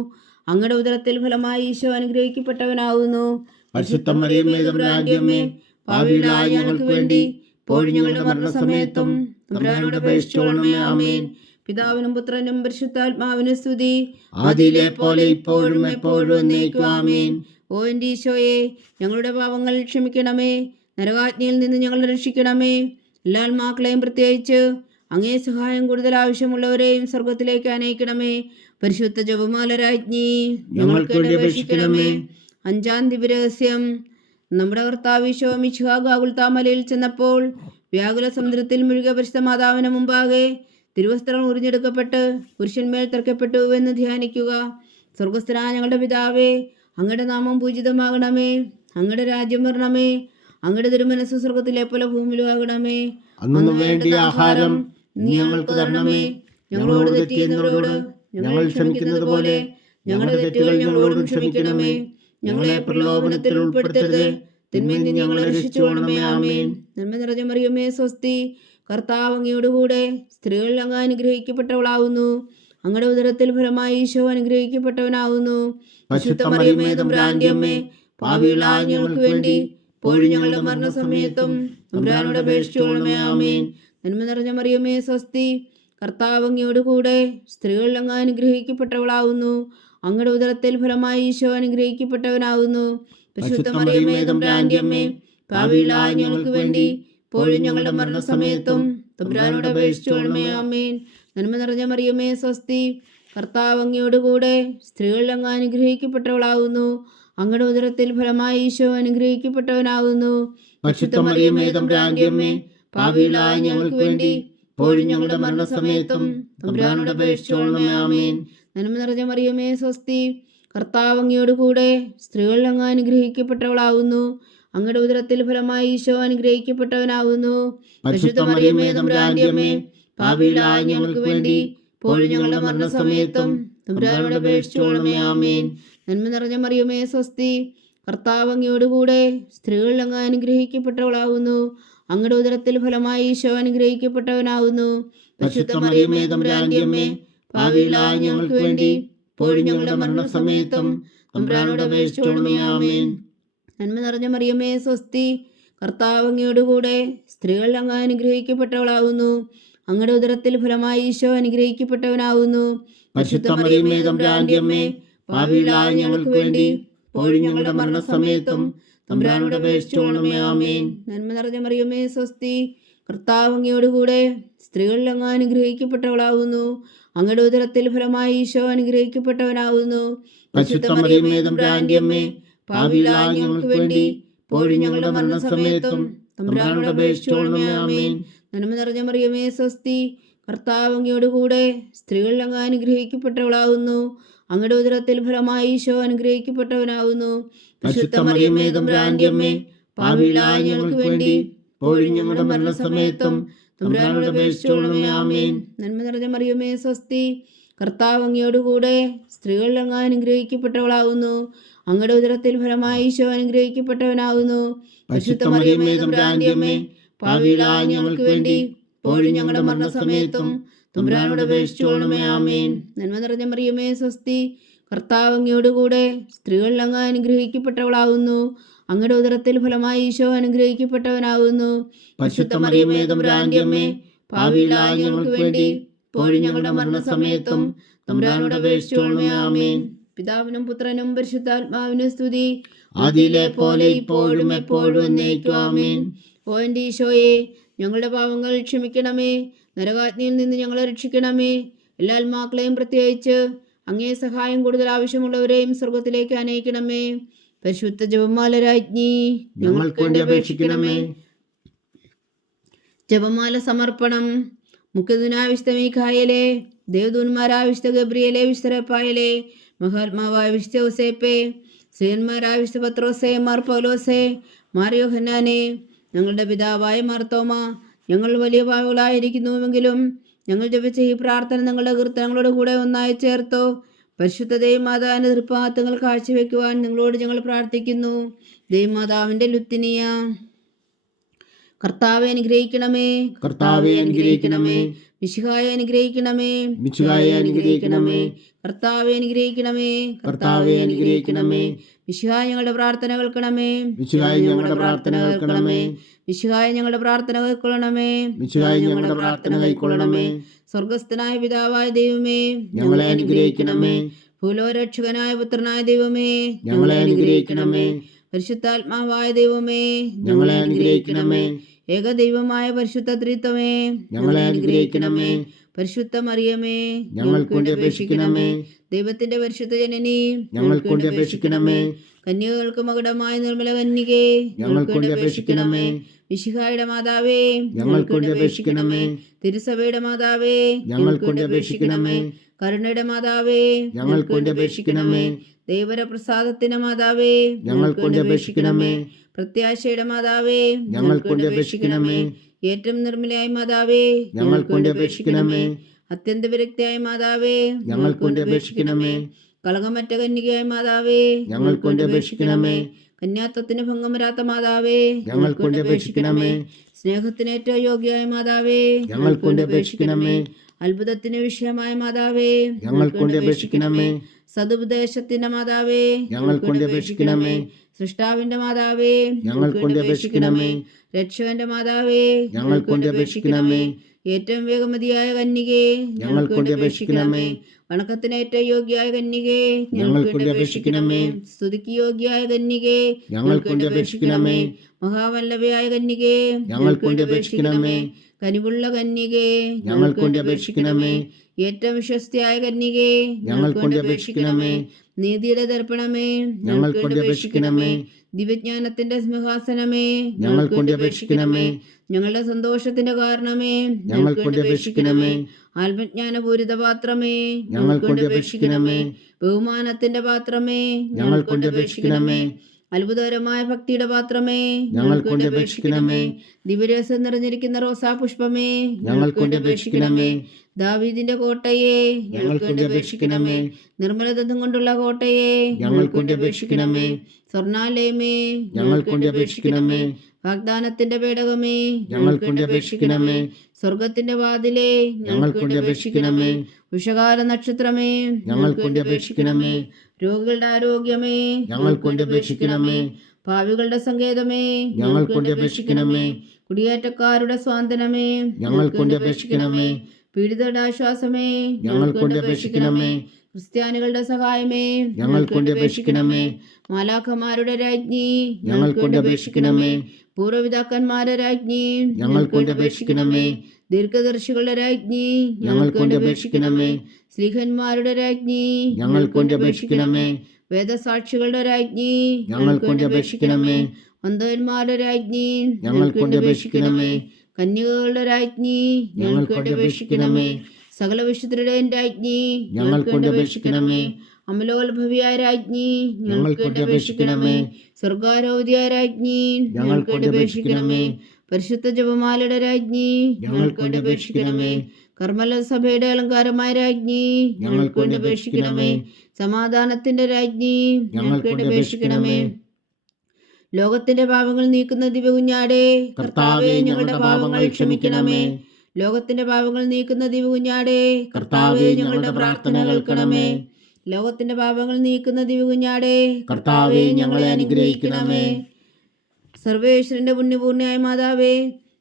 അങ്ങയുടെ ഉദരത്തിൽ ഫലമായി ഈശോ അനുഗ്രഹിക്കപ്പെട്ടവനാകുന്നു. പരിശുദ്ധ മറിയമേ, തമ്പുരാന്റെ അമ്മേ, പാപികളായ ഞങ്ങൾക്ക് വേണ്ടി ഇപ്പോഴും ഞങ്ങളുടെ മരണസമയത്തും തമ്പുരാനോട് അപേക്ഷിച്ചുകൊള്ളണമേ. ആമേൻ. പിതാവിനും പുത്രനും പരിശുദ്ധാത്മാവിനും സ്തുതി. ആദിയിലെ പോലെ ഇപ്പോഴും എപ്പോഴും എന്നേക്കും. ആമേൻ. ഓ എൻ്റെ ഈശോയെ, ഞങ്ങളുടെ പാപങ്ങൾ ക്ഷമിക്കണമേ. നരകാജ്ഞയിൽ നിന്ന് ഞങ്ങളെ രക്ഷിക്കണമേ. എല്ലാ ആത്മാക്കളെയും, പ്രത്യേകിച്ച് അങ്ങേ സഹായം കൂടുതൽ ആവശ്യമുള്ളവരെയും സ്വർഗത്തിലേക്ക് അനയിക്കണമേ. പരിശുദ്ധ ജപമാല രാജ്ഞി, ഞങ്ങൾക്ക് വേണ്ടി അപേക്ഷിക്കണമേ. 5-ാം ദിവ്യരഹസ്യം. നമ്മുടെ കർത്താവ് ഈശോ മിശിഹാ ഗാഗുൽത്താമലയിൽ ചെന്നപ്പോൾ വ്യാകുല സമുദ്രത്തിൽ മുഴുകിയ പരിശുദ്ധ മാതാവിന് മുമ്പാകെ തിരുവസ്ത്രം ഉറിഞ്ഞെടുക്കപ്പെട്ട് പുരുഷന്മേൽ തറക്കപ്പെട്ടു എന്ന് ധ്യാനിക്കുക. സ്വർഗസ്ഥനായ ഞങ്ങളുടെ പിതാവേ, അങ്ങയുടെ നാമം പൂജിതമാകണമേ. അങ്ങയുടെ രാജ്യം വരണമേ. അങ്ങയുടെ തിരുമനസ് സ്വർഗത്തിലെ പോലെ ഭൂമിയിലും ആകണമേ. അന്നു വേണ്ടിയ ആഹാരം നീ ഞങ്ങൾക്ക് തരണമേ. ഞങ്ങളോട് തെറ്റ് ചെയ്യുന്നവരോട് ഞങ്ങൾ ക്ഷമിക്കുന്നത് പോലെ ഞങ്ങളുടെ തെറ്റുകൾ ഞങ്ങളോടും ക്ഷമിക്കണമേ. ഞങ്ങളെ പ്രലോഭനത്തിൽ ഉൾപ്പെടുത്തരുത്, തിന്മയിൽ നിന്ന് ഞങ്ങളെ രക്ഷിച്ചുകൊള്ളണമേ. ആമേൻ. നന്മ നിറഞ്ഞ മറിയമേ, സ്വസ്തി. കർത്താവ് അങ്ങയോടുകൂടെ സ്ത്രീകൾ അങ്ങ് അനുഗ്രഹിക്കപ്പെട്ടവളാകുന്നു. അങ്ങയുടെ ഉദരത്തിൽ ഫലമായി ഈശോ അനുഗ്രഹിക്കപ്പെട്ടവനാകുന്നു. പരിശുദ്ധ മറിയമേ, തമ്പുരാന്റെ അമ്മേ, പാപികളായ ഞങ്ങൾക്ക് വേണ്ടി ഇപ്പോഴും ഞങ്ങളുടെ മരണസമയത്തും തമ്പുരാനോട് അപേക്ഷിച്ചുകൊള്ളണമേ. ആമേൻ. നന്മ നിറഞ്ഞ മറിയമേ, സ്വസ്തി. കർത്താവ് അങ്ങയോടുകൂടെ സ്ത്രീകൾ അങ്ങ് അനുഗ്രഹിക്കപ്പെട്ടവളാകുന്നു. അങ്ങയുടെ ഉദരത്തിൽ ഫലമായി ഈശോ അനുഗ്രഹിക്കപ്പെട്ടവനാകുന്നു. പരിശുദ്ധ മറിയമേ, തമ്പുരാന്റെ അമ്മേ, പാപികളായ ഞങ്ങൾക്ക് വേണ്ടി ഇപ്പോഴും ഞങ്ങളുടെ മരണസമയത്തും തമ്പുരാനോട് അപേക്ഷിച്ചുകൊള്ളണമേ. ആമേൻ. നന്മ നിറഞ്ഞ മറിയമേ, സ്വസ്തി. കർത്താവ് അങ്ങയോടുകൂടെ സ്ത്രീകൾ അങ്ങ് അനുഗ്രഹിക്കപ്പെട്ടവളാകുന്നു. അങ്ങയുടെ ഉദരത്തിൽ ഫലമായി ഈശോ അനുഗ്രഹിക്കപ്പെട്ടവനാകുന്നു. പരിശുദ്ധ മറിയമേ തമ്പുരാന്റെ അമ്മേ, പാപികളായ ഞങ്ങൾക്ക് വേണ്ടി ഇപ്പോഴും ഞങ്ങളുടെ മരണസമയത്തും തമ്പുരാനോട് അപേക്ഷിച്ചുകൊള്ളണമേ. ആമേൻ. നന്മ നിറഞ്ഞ മറിയമേ സ്വസ്തി, കർത്താവ് അങ്ങയോട് കൂടെ സ്ത്രീകൾ അങ്ങ് അനുഗ്രഹിക്കപ്പെട്ടവളാകുന്നു. അങ്ങയുടെ ഉദരത്തിൽ ഫലമായി ഈശോ അനുഗ്രഹിക്കപ്പെട്ടവനാകുന്നു. പരിശുദ്ധ മറിയമേ തമ്പുരാന്റെ അമ്മേ, പാപികളായ ഞങ്ങൾക്ക് വേണ്ടി ഇപ്പോഴും ഞങ്ങളുടെ മരണസമയത്തും തമ്പുരാനോട് അപേക്ഷിച്ചുകൊള്ളണമേ. ആമേൻ. നന്മ നിറഞ്ഞ മറിയമേ സ്വസ്തി, കർത്താവ് അങ്ങയോട് കൂടെ സ്ത്രീകൾ അങ്ങ് അനുഗ്രഹിക്കപ്പെട്ടവളാകുന്നു. അങ്ങയുടെ ഉദരത്തിൽ ഫലമായി ഈശോ അനുഗ്രഹിക്കപ്പെട്ടവനാകുന്നു. പരിശുദ്ധ മറിയമേ തമ്പുരാന്റെ അമ്മേ, പാപികളായ ഞങ്ങൾക്ക് വേണ്ടി ഇപ്പോഴും ഞങ്ങളുടെ മരണസമയത്തും തമ്പുരാനോട് അപേക്ഷിച്ചുകൊള്ളണമേ. ആമേൻ. നന്മ നിറഞ്ഞ മറിയമേ സ്വസ്തി, കർത്താവ് അങ്ങയോട് കൂടെ സ്ത്രീകൾ അങ്ങ് അനുഗ്രഹിക്കപ്പെട്ടവളാകുന്നു. അങ്ങയുടെ ഉദരത്തിൽ ഫലമായി ഈശോ അനുഗ്രഹിക്കപ്പെട്ടവനാകുന്നു. പരിശുദ്ധ മറിയമേ തമ്പുരാന്റെ അമ്മേ, പാപികളായ ഞങ്ങൾക്ക് വേണ്ടി ഇപ്പോഴും ഞങ്ങളുടെ മരണസമയത്തും തമ്പുരാനോട് അപേക്ഷിച്ചുകൊള്ളണമേ. ആമേൻ. നന്മ നിറഞ്ഞ മറിയമേ സ്വസ്തി, കർത്താവ് അങ്ങയോട് കൂടെ സ്ത്രീകൾ അങ്ങ് അനുഗ്രഹിക്കപ്പെട്ടവളാകുന്നു. അങ്ങയുടെ ഉദരത്തിൽ ഫലമായി ഈശോ അനുഗ്രഹിക്കപ്പെട്ടവനാകുന്നു. പരിശുദ്ധ മറിയമേ തമ്പുരാന്റെ അമ്മേ, പാപികളായ ഞങ്ങൾക്ക് വേണ്ടി ഇപ്പോഴും ഞങ്ങളുടെ മരണസമയത്തും തമ്പുരാനോട് അപേക്ഷിച്ചുകൊള്ളണമേ. ആമേൻ. നന്മ നിറഞ്ഞ മറിയമേ സ്വസ്തി, കർത്താവ് അങ്ങയോട് കൂടെ സ്ത്രീകൾ അങ്ങ് അനുഗ്രഹിക്കപ്പെട്ടവളാകുന്നു. അങ്ങയുടെ ഉദരത്തിൽ ഫലമായി ഈശോ അനുഗ്രഹിക്കപ്പെട്ടവനാകുന്നു. പരിശുദ്ധ മറിയമേ തമ്പുരാന്റെ അമ്മേ, പാപികളായ ഞങ്ങൾക്ക് വേണ്ടി ഇപ്പോഴും ഞങ്ങളുടെ മരണസമയത്തും തമ്പുരാനോട് അപേക്ഷിച്ചുകൊള്ളണമേ. ആമേൻ. നന്മ നിറഞ്ഞ മറിയമേ സ്വസ്തി, കർത്താവ് അങ്ങയോട് കൂടെ സ്ത്രീകൾ അങ്ങ് അനുഗ്രഹിക്കപ്പെട്ടവളാകുന്നു. അങ്ങയുടെ ഉദരത്തിൽ ഫലമായി ഈശോ അനുഗ്രഹിക്കപ്പെട്ടവനാകുന്നു. പരിശുദ്ധ മറിയമേ തമ്പുരാന്റെ അമ്മേ, പാപികളായ ഞങ്ങൾക്ക് വേണ്ടി ഇപ്പോഴും ഞങ്ങളുടെ മരണസമയത്തും തമ്പുരാനോട് അപേക്ഷിച്ചുകൊള്ളണമേ. ആമേൻ. നന്മ നിറഞ്ഞ മറിയമേ സ്വസ്തി, കർത്താവ് അങ്ങയോട് കൂടെ സ്ത്രീകൾ അങ്ങ് അനുഗ്രഹിക്കപ്പെട്ടവളാകുന്നു. അങ്ങയുടെ ഉദരത്തിൽ ഫലമായി ഈശോ അനുഗ്രഹിക്കപ്പെട്ടവനാകുന്നു. പരിശുദ്ധ മറിയമേ തമ്പുരാന്റെ അമ്മേ, പാപികളായ ഞങ്ങൾക്ക് വേണ്ടി ഇപ്പോഴും ഞങ്ങളുടെ മരണസമയത്തും തമ്പുരാനോട് അപേക്ഷിച്ചുകൊള്ളണമേ. ആമേൻ. പിതാവിനും പുത്രനും പരിശുദ്ധാത്മാവിനും സ്തുതി, ആദിയിലെ പോലെ ഇപ്പോഴും എപ്പോഴും എന്നേക്കും. ആമേൻ. ഓ എൻ്റെ ഈശോയെ, ഞങ്ങളുടെ പാവങ്ങൾ ക്ഷമിക്കണമേ. നരകാഗ്നിയിൽ നിന്ന് ഞങ്ങളെ രക്ഷിക്കണമേ. എല്ലാ ആത്മാക്കളെയും പ്രത്യേകിച്ച് അങ്ങേ സഹായം കൂടുതൽ ആവശ്യമുള്ളവരെയും സ്വർഗത്തിലേക്ക് അനയിക്കണമേ. പരിശുദ്ധ ജപമാല രാജ്ഞി, ഞങ്ങൾക്ക് വേണ്ടി അപേക്ഷിക്കണമേ. ജപമാല സമർപ്പണം. മുഖ്യദൂനായ വിശുദ്ധ മീഖായേലേ, ദേവദൂന്മാരായ വിശുദ്ധ ഗബ്രിയേലേ, വിശുദ്ധ റഫായേലേ, മഹാത്മാവായ വിശുദ്ധ ഔസേപ്പേ, ശ്രീയന്മാരായ വിശുദ്ധ പത്രോസേ, മാർ പൗലോസേ, മാർ യോഹന്നാനേ, ഞങ്ങളുടെ പിതാവായ മാർത്തോമ, ഞങ്ങൾ വലിയ പാവങ്ങളായിരിക്കുന്നുവെങ്കിലും ഞങ്ങൾ ജപിച്ച ഈ പ്രാർത്ഥന നിങ്ങളുടെ കീർത്തനങ്ങളുടെ കൂടെ ഒന്നായി ചേർത്തോ. പരിശുദ്ധ ദൈവമാതാവിൻ്റെ തൃപ്പാദങ്ങൾ കാഴ്ചവെക്കുവാൻ നിങ്ങളോട് ഞങ്ങൾ പ്രാർത്ഥിക്കുന്നു. ദൈവമാതാവിൻ്റെ ലുത്തിനിയ. കർത്താവെ അനുഗ്രഹിക്കണമേ. കർത്താവെ അനുഗ്രഹിക്കണമേ. മിശിഹായെ അനുഗ്രഹിക്കണമേ. മിശിഹായെ അനുഗ്രഹിക്കണമേ. കർത്താവെ അനുഗ്രഹിക്കണമേ. കർത്താവെ അനുഗ്രഹിക്കണമേ. മിശിഹായ ഞങ്ങളുടെ പ്രാർത്ഥന കേൾക്കണമേ. മിശിഹായെ ഞങ്ങളുടെ പ്രാർത്ഥന കേൾക്കണമേ. മിശിഹായ ഞങ്ങളുടെ പ്രാർത്ഥന കൈക്കൊള്ളണമേ. മിശിഹായെ ഞങ്ങളുടെ പ്രാർത്ഥന കൈക്കൊള്ളണമേ. സ്വർഗസ്ഥനായ പിതാവായ ദൈവമേ, ഞങ്ങളെ അനുഗ്രഹിക്കണമേ. ഭൂലോകരക്ഷകനായ പുത്രനായ ദൈവമേ, ഞങ്ങളെ അനുഗ്രഹിക്കണമേ. പരിശുദ്ധാത്മാവായ ദൈവമേ, ഞങ്ങളെ അനുഗ്രഹിക്കണമേ. ഏകദൈവമായ പരിശുദ്ധ ത്രിത്വമേ, ഞങ്ങളെ അനുഗ്രഹിക്കണമേ. പരിശുദ്ധ മറിയമേ, ഞങ്ങൾക്ക് വേണ്ടി അപേക്ഷിക്കണമേ. ദൈവത്തിന്റെ പരിശുദ്ധ ജനനി, ഞങ്ങൾക്ക് വേണ്ടി അപേക്ഷിക്കണമേ. കന്യകൾക്ക് മകുടമായ നിർമ്മല കന്യകേ, ഞങ്ങൾക്ക് വേണ്ടി അപേക്ഷിക്കണമേ. മിശിഹായുടെ മാതാവേ, ഞങ്ങൾക്ക് വേണ്ടി അപേക്ഷിക്കണമേ. തിരുസഭയുടെ മാതാവേ, ഞങ്ങൾക്ക് വേണ്ടി അപേക്ഷിക്കണമേ. കരുണയുടെ മാതാവേ, ഞങ്ങൾക്ക് വേണ്ടി അപേക്ഷിക്കണമേ. ദൈവര പ്രസാദത്തിന്റെ മാതാവേ, ഞങ്ങൾക്ക് വേണ്ടി അപേക്ഷിക്കണമേ. പ്രത്യാശയുടെ മാതാവേ, ഞങ്ങൾക്ക് വേണ്ടി അപേക്ഷിക്കണമേ. ഏറ്റവും നിർമ്മലയായ മാതാവേ, ഞങ്ങൾക്ക് വേണ്ടി അപേക്ഷിക്കണമേ. അത്യന്ത വിരക്തിയായ മാതാവേ, ഞങ്ങൾക്ക് വേണ്ടി അപേക്ഷിക്കണമേ. കളങ്കമറ്റ കന്യകയായ മാതാവേ, ഞങ്ങൾക്ക് വേണ്ടി അപേക്ഷിക്കണമേ. കന്യാത്വത്തിന് ഭംഗം വരാത്ത മാതാവേ, ഞങ്ങൾക്ക് വേണ്ടി അപേക്ഷിക്കണമേ. സ്നേഹത്തിന് ഏറ്റവും യോഗ്യയായ മാതാവേ, ഞങ്ങൾക്ക് വേണ്ടി അപേക്ഷിക്കണമേ. അത്ഭുതത്തിന് വിഷയമായ മാതാവേ, ഞങ്ങൾക്ക് വേണ്ടി അപേക്ഷിക്കണമേ. സതുപദേശത്തിന്റെ മാതാവേ, ഞങ്ങൾക്ക് വേണ്ടി അപേക്ഷിക്കണമേ. സൃഷ്ടാവിന്റെ മാതാവേ, ഞങ്ങൾക്ക് വേണ്ടി അപേക്ഷിക്കണമേ. രക്ഷകന്റെ മാതാവേ, ഞങ്ങൾക്ക് വേണ്ടി അപേക്ഷിക്കണമേ. ഏറ്റവും വേഗമതിയായ കന്യകേ, ഞങ്ങൾക്ക് വേണ്ടി അപേക്ഷിക്കണമേ. വണക്കത്തിന് ഏറ്റവും യോഗ്യയായ കന്യകേ, ഞങ്ങൾക്ക് വേണ്ടി അപേക്ഷിക്കണമേ. സ്തുതിക്ക് യോഗ്യയായ കന്യകേ, ഞങ്ങൾക്ക് വേണ്ടി അപേക്ഷിക്കണമേ. മഹാവല്ലഭയായ കന്യകേ, ഞങ്ങൾക്ക് വേണ്ടി അപേക്ഷിക്കണമേ. കനിവുള്ള കന്യകേ, ഞങ്ങൾക്ക് വേണ്ടി അപേക്ഷിക്കണമേ. ഏറ്റവും വിശ്വസ്തയായ കന്യകേ, ഞങ്ങൾക്ക് വേണ്ടി അപേക്ഷിക്കണമേ. നീതിയുടെ ദർപ്പണമേ, ഞങ്ങൾക്ക് വേണ്ടി അപേക്ഷിക്കണമേ. ദിവ്യജ്ഞാനത്തിന്റെ സിംഹാസനമേ, ഞങ്ങൾക്ക് വേണ്ടി അപേക്ഷിക്കണമേ. ഞങ്ങളുടെ സന്തോഷത്തിന്റെ കാരണമേ, ഞങ്ങൾക്ക് വേണ്ടി അപേക്ഷിക്കണമേ. ആത്മജ്ഞാനപൂരിത പാത്രമേ, ഞങ്ങൾക്ക് വേണ്ടി അപേക്ഷിക്കണമേ. ബഹുമാനത്തിന്റെ പാത്രമേ, ഞങ്ങൾക്ക് വേണ്ടി അപേക്ഷിക്കണമേ. അത്ഭുതകരമായ ഭക്തിയുടെ പാത്രമേ, ഞങ്ങൾക്ക് വേണ്ടി അപേക്ഷിക്കണമേ. ദിവരസം നിറഞ്ഞിരിക്കുന്ന റോസാ പുഷ്പമേ, ഞങ്ങൾക്ക് വേണ്ടി അപേക്ഷിക്കണമേ. ദാവീദിന്റെ കോട്ടയെ, ഞങ്ങൾക്ക് വേണ്ടി അപേക്ഷിക്കണമേ. നിർമ്മലദത്തം കൊണ്ടുള്ള കോട്ടയെ, ഞങ്ങൾക്ക് വേണ്ടി അപേക്ഷിക്കണമേ. സ്വർണാലയമേ, ഞങ്ങൾക്ക് വേണ്ടി അപേക്ഷിക്കണമേ. വാഗ്ദാനത്തിന്റെ പേടകമേ, ഞങ്ങൾക്ക് വേണ്ടി അപേക്ഷിക്കണമേ. സ്വർഗത്തിന്റെ വാതിലേ, ഞങ്ങൾക്ക് വേണ്ടി അപേക്ഷിക്കണമേ. ഉഷകാല നക്ഷത്രമേ, ഞങ്ങൾക്ക് വേണ്ടി അപേക്ഷിക്കണമേ. രോഗികളുടെ ആരോഗ്യമേ, ഞങ്ങൾക്ക് വേണ്ടി അപേക്ഷിക്കണമേ. പാവികളുടെ സങ്കേതമേ, ഞങ്ങൾക്ക് വേണ്ടി അപേക്ഷിക്കണമേ. കുടിയേറ്റക്കാരുടെ സ്വാന്തനമേ, ഞങ്ങൾക്ക് വേണ്ടി അപേക്ഷിക്കണമേ. പീഡിതരുടെ ആശ്വാസമേ, ഞങ്ങൾക്ക് വേണ്ടി അപേക്ഷിക്കണമേ. ക്രിസ്ത്യാനികളുടെ സഹായമേ, ഞങ്ങൾക്ക് വേണ്ടി അപേക്ഷിക്കണമേ. മാലാഖമാരുടെ രാജ്ഞി, ഞങ്ങൾക്ക് വേണ്ടി അപേക്ഷിക്കണമേ. പൂർവ്വപിതാക്കന്മാരുടെ രാജ്ഞി, ഞങ്ങൾക്ക് വേണ്ടി അപേക്ഷിക്കണമേ. ദീർഘദർശികളുടെ രാജ്ഞി, ഞങ്ങൾക്ക് വേണ്ടി അപേക്ഷിക്കണമേ. സ്ലീഹന്മാരുടെ രാജ്ഞി, ഞങ്ങൾക്ക് വേണ്ടി അപേക്ഷിക്കണമേ. വേദസാക്ഷികളുടെ രാജ്ഞി, ഞങ്ങൾക്ക് വേണ്ടി അപേക്ഷിക്കണമേ. വന്ധവന്മാരുടെ രാജ്ഞി, ഞങ്ങൾക്ക് വേണ്ടി അപേക്ഷിക്കണമേ. കന്യകകളുടെ രാജ്ഞി, ഞങ്ങൾക്ക് വേണ്ടി അപേക്ഷിക്കണമേ. സകല വിശുദ്ധരുടെയും രാജ്ഞി, ഞങ്ങൾക്ക് വേണ്ടി അപേക്ഷിക്കണമേ. അമലോത്ഭവിയായ രാജ്ഞി, ഞങ്ങൾക്ക് വേണ്ടി അപേക്ഷിക്കണമേ. സ്വർഗാരോധിയായ രാജ്ഞി, ഞങ്ങൾക്ക് വേണ്ടി അപേക്ഷിക്കണമേ. പരിശുദ്ധ ജപമാലയുടെ രാജ്ഞി, ഞങ്ങൾക്ക് വേണ്ടി അപേക്ഷിക്കണമേ. കർമ്മല സഭയുടെ അലങ്കാരമായ രാജ്ഞി, ഞങ്ങൾക്ക് വേണ്ടി അപേക്ഷിക്കണമേ. സമാധാനത്തിന്റെ രാജ്ഞി, ഞങ്ങൾക്ക് വേണ്ടി അപേക്ഷിക്കണമേ. ലോകത്തിന്റെ പാപങ്ങൾ നീക്കുന്ന ദിവ്യകുഞ്ഞാടേ, കർത്താവേ, ഞങ്ങളുടെ പാപങ്ങൾ ക്ഷമിക്കണമേ. ലോകത്തിന്റെ പാപങ്ങൾ നീക്കുന്ന ദിവ്യകുഞ്ഞാടേ, കർത്താവേ, ഞങ്ങളുടെ പ്രാർത്ഥന കേൾക്കണമേ. ലോകത്തിന്റെ പാപങ്ങൾ നീക്കുന്ന ദിവ്യകുഞ്ഞാടേ, കർത്താവേ, ഞങ്ങളെ അനുഗ്രഹിക്കണമേ. സർവേശ്വരന്റെ പുണ്യപൂർണ്ണയായ മാതാവേ,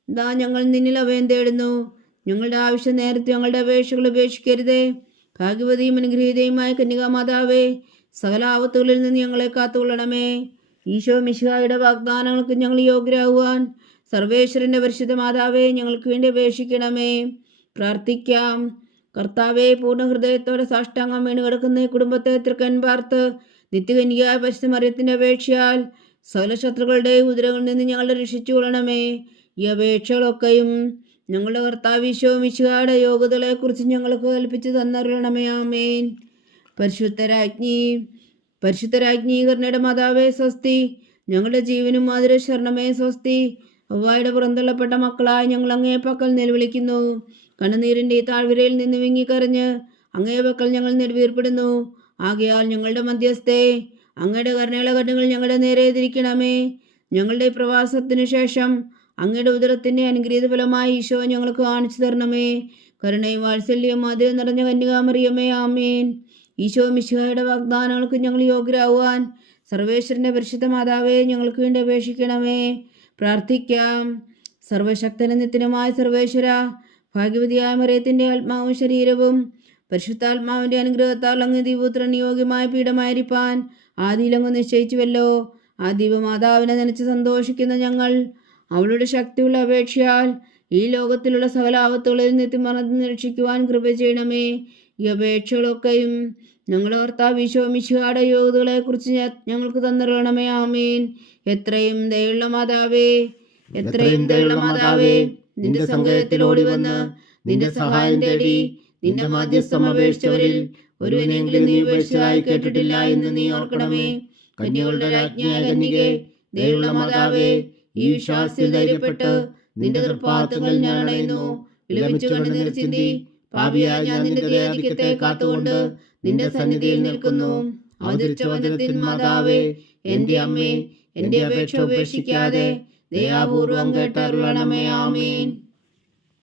ദാ ഞങ്ങൾ നിന്നിൽ അഭയം തേടുന്നു. ഞങ്ങളുടെ ആവശ്യം നേരത്തെ ഞങ്ങളുടെ അപേക്ഷകൾ ഉപേക്ഷിക്കരുതേ. ഭാഗ്യവതിയും അനുഗ്രഹീതയുമായ കന്യകാമാതാവേ, സകല ആപത്തുകളിൽ നിന്ന് ഞങ്ങളെ കാത്തുകൊള്ളണമേ. ഈശോ മിശിഹായുടെ വാഗ്ദാനങ്ങൾക്ക് ഞങ്ങൾ യോഗ്യരാകുവാൻ സർവേശ്വരന്റെ പരിശുദ്ധ മാതാവേ, ഞങ്ങൾക്ക് വേണ്ടി അപേക്ഷിക്കണമേ. പ്രാർത്ഥിക്കാം. കർത്താവെ, പൂർണ്ണ ഹൃദയത്തോടെ സാഷ്ടാംഗം വീണ് കിടക്കുന്ന ഈ കുടുംബത്തെ തൃക്കൻ പാർത്ത് നിത്യകന്യകയായ പരിശുദ്ധ മറിയത്തിന്റെ അപേക്ഷയാൽ സകല ശത്രുക്കളുടെ ഉദരങ്ങളിൽ നിന്ന് ഞങ്ങളെ രക്ഷിച്ചു കൊള്ളണമേ. ഈ അപേക്ഷകളൊക്കെയും ഞങ്ങളുടെ കർത്താവ് ഈശോ മിശിഹായുടെ യോഗ്യതകളെക്കുറിച്ച് ഞങ്ങൾക്ക് കൽപ്പിച്ചു തന്നരുളണമേ. ആമേൻ. പരിശുദ്ധരാജ്ഞി കരുണയുടെ മാതാവേ സ്വസ്തി. ഞങ്ങളുടെ ജീവനും മാതിര ശരണമേ സ്വസ്തി. അവ്വായുടെ പുറന്തള്ളപ്പെട്ട മക്കളായി ഞങ്ങൾ അങ്ങേ പക്കൽ നിലവിളിക്കുന്നു. കണ്ണുനീരിൻ്റെ ഈ താഴ്വരയിൽ നിന്ന് വിങ്ങിക്കരഞ്ഞ് അങ്ങേ പക്കൽ ഞങ്ങൾ നെടുവീർപ്പെടുന്നു. ആകയാൽ ഞങ്ങളുടെ മധ്യസ്ഥേ, അങ്ങയുടെ കരുണയുള്ള കണ്ണുകൾ ഞങ്ങളുടെ നേരെ തിരിക്കണമേ. ഞങ്ങളുടെ പ്രവാസത്തിനു ശേഷം അങ്ങയുടെ ഉദരത്തിൻ്റെ അനുഗ്രഹീത ഫലമായി ഈശോ ഞങ്ങൾക്ക് കാണിച്ചു തരണമേ. കരുണയും വാത്സല്യവും അതിൽ നിറഞ്ഞ കന്യകാമറിയമേ. ആമേൻ. ഈശോ മിശിഹായുടെ വാഗ്ദാനങ്ങൾക്ക് ഞങ്ങൾ യോഗ്യരാകുവാൻ സർവേശ്വരൻ്റെ പരിശുദ്ധ മാതാവേ, ഞങ്ങൾക്ക് വേണ്ടി അപേക്ഷിക്കണമേ. പ്രാർത്ഥിക്കാം. സർവശക്തനും നിത്യനുമായ സർവേശ്വര, ഭാഗ്യവതിയായ മറിയത്തിൻ്റെ ആത്മാവും ശരീരവും പരിശുദ്ധാത്മാവിൻ്റെ അനുഗ്രഹത്താൽ അങ്ങ് ദൈവപുത്രൻ യോഗ്യമായ പീഠമായിരിക്കാൻ ആദിയിലങ്ങ് നിശ്ചയിച്ചുവല്ലോ. ആ ദൈവമാതാവിനെ നനച്ച് സന്തോഷിക്കുന്ന ഞങ്ങൾ അവളുടെ ശക്തിയുള്ള അപേക്ഷയാൽ ഈ ലോകത്തിലുള്ള സകല ആപത്തുകളിൽ നിത്യമറന്ന് രക്ഷിക്കുവാൻ കൃപ ചെയ്യണമേ. ഈ അപേക്ഷകളൊക്കെയും ഞങ്ങളുടെ കർത്താവ് ഈശോ മിശിഹായുടെ യോഗ്യതകളെക്കുറിച്ച് ഞങ്ങൾക്ക് തന്നരുളണമേ. ആമേൻ. എത്രയും ദയുള്ള മാതാവേ, നിന്റെ സങ്കേതത്തിൽ ഓടി വന്ന് നിന്റെ സഹായം തേടി നിന്റെ മാധ്യസ്ഥം അപേക്ഷിച്ചവരിൽ ഒരുവനെങ്കിലും നീ ഉപേക്ഷിച്ചതായി കേട്ടിട്ടില്ല എന്ന് നീ ഓർക്കണമേ. കന്യകളുടെ രാജ്ഞിയായ കന്യകേ, ദയുള്ള മാതാവേ, ഈ വിശ്വാസത്തിൽ ധൈര്യപ്പെട്ട് നിന്റെ തൃപ്പാദങ്ങൾ ഞാൻ അണയുന്നു. വിലപിച്ചു കണ്ണുനീർ ചിന്തി പാപിയായ ഞാൻ നിന്റെ ദയാധിക്യത്തെ കാത്തുകൊണ്ട് നിന്റെ സന്നിധിയിൽ നിൽക്കുന്നു. അവതരിച്ച വചനത്തിൻ മാതാവേ, എന്റെ അമ്മേ, എന്റെ അപേക്ഷ ഉപേക്ഷിക്കാതെ ദയാപൂർവം കേട്ടരുളണമേ. ആമേൻ.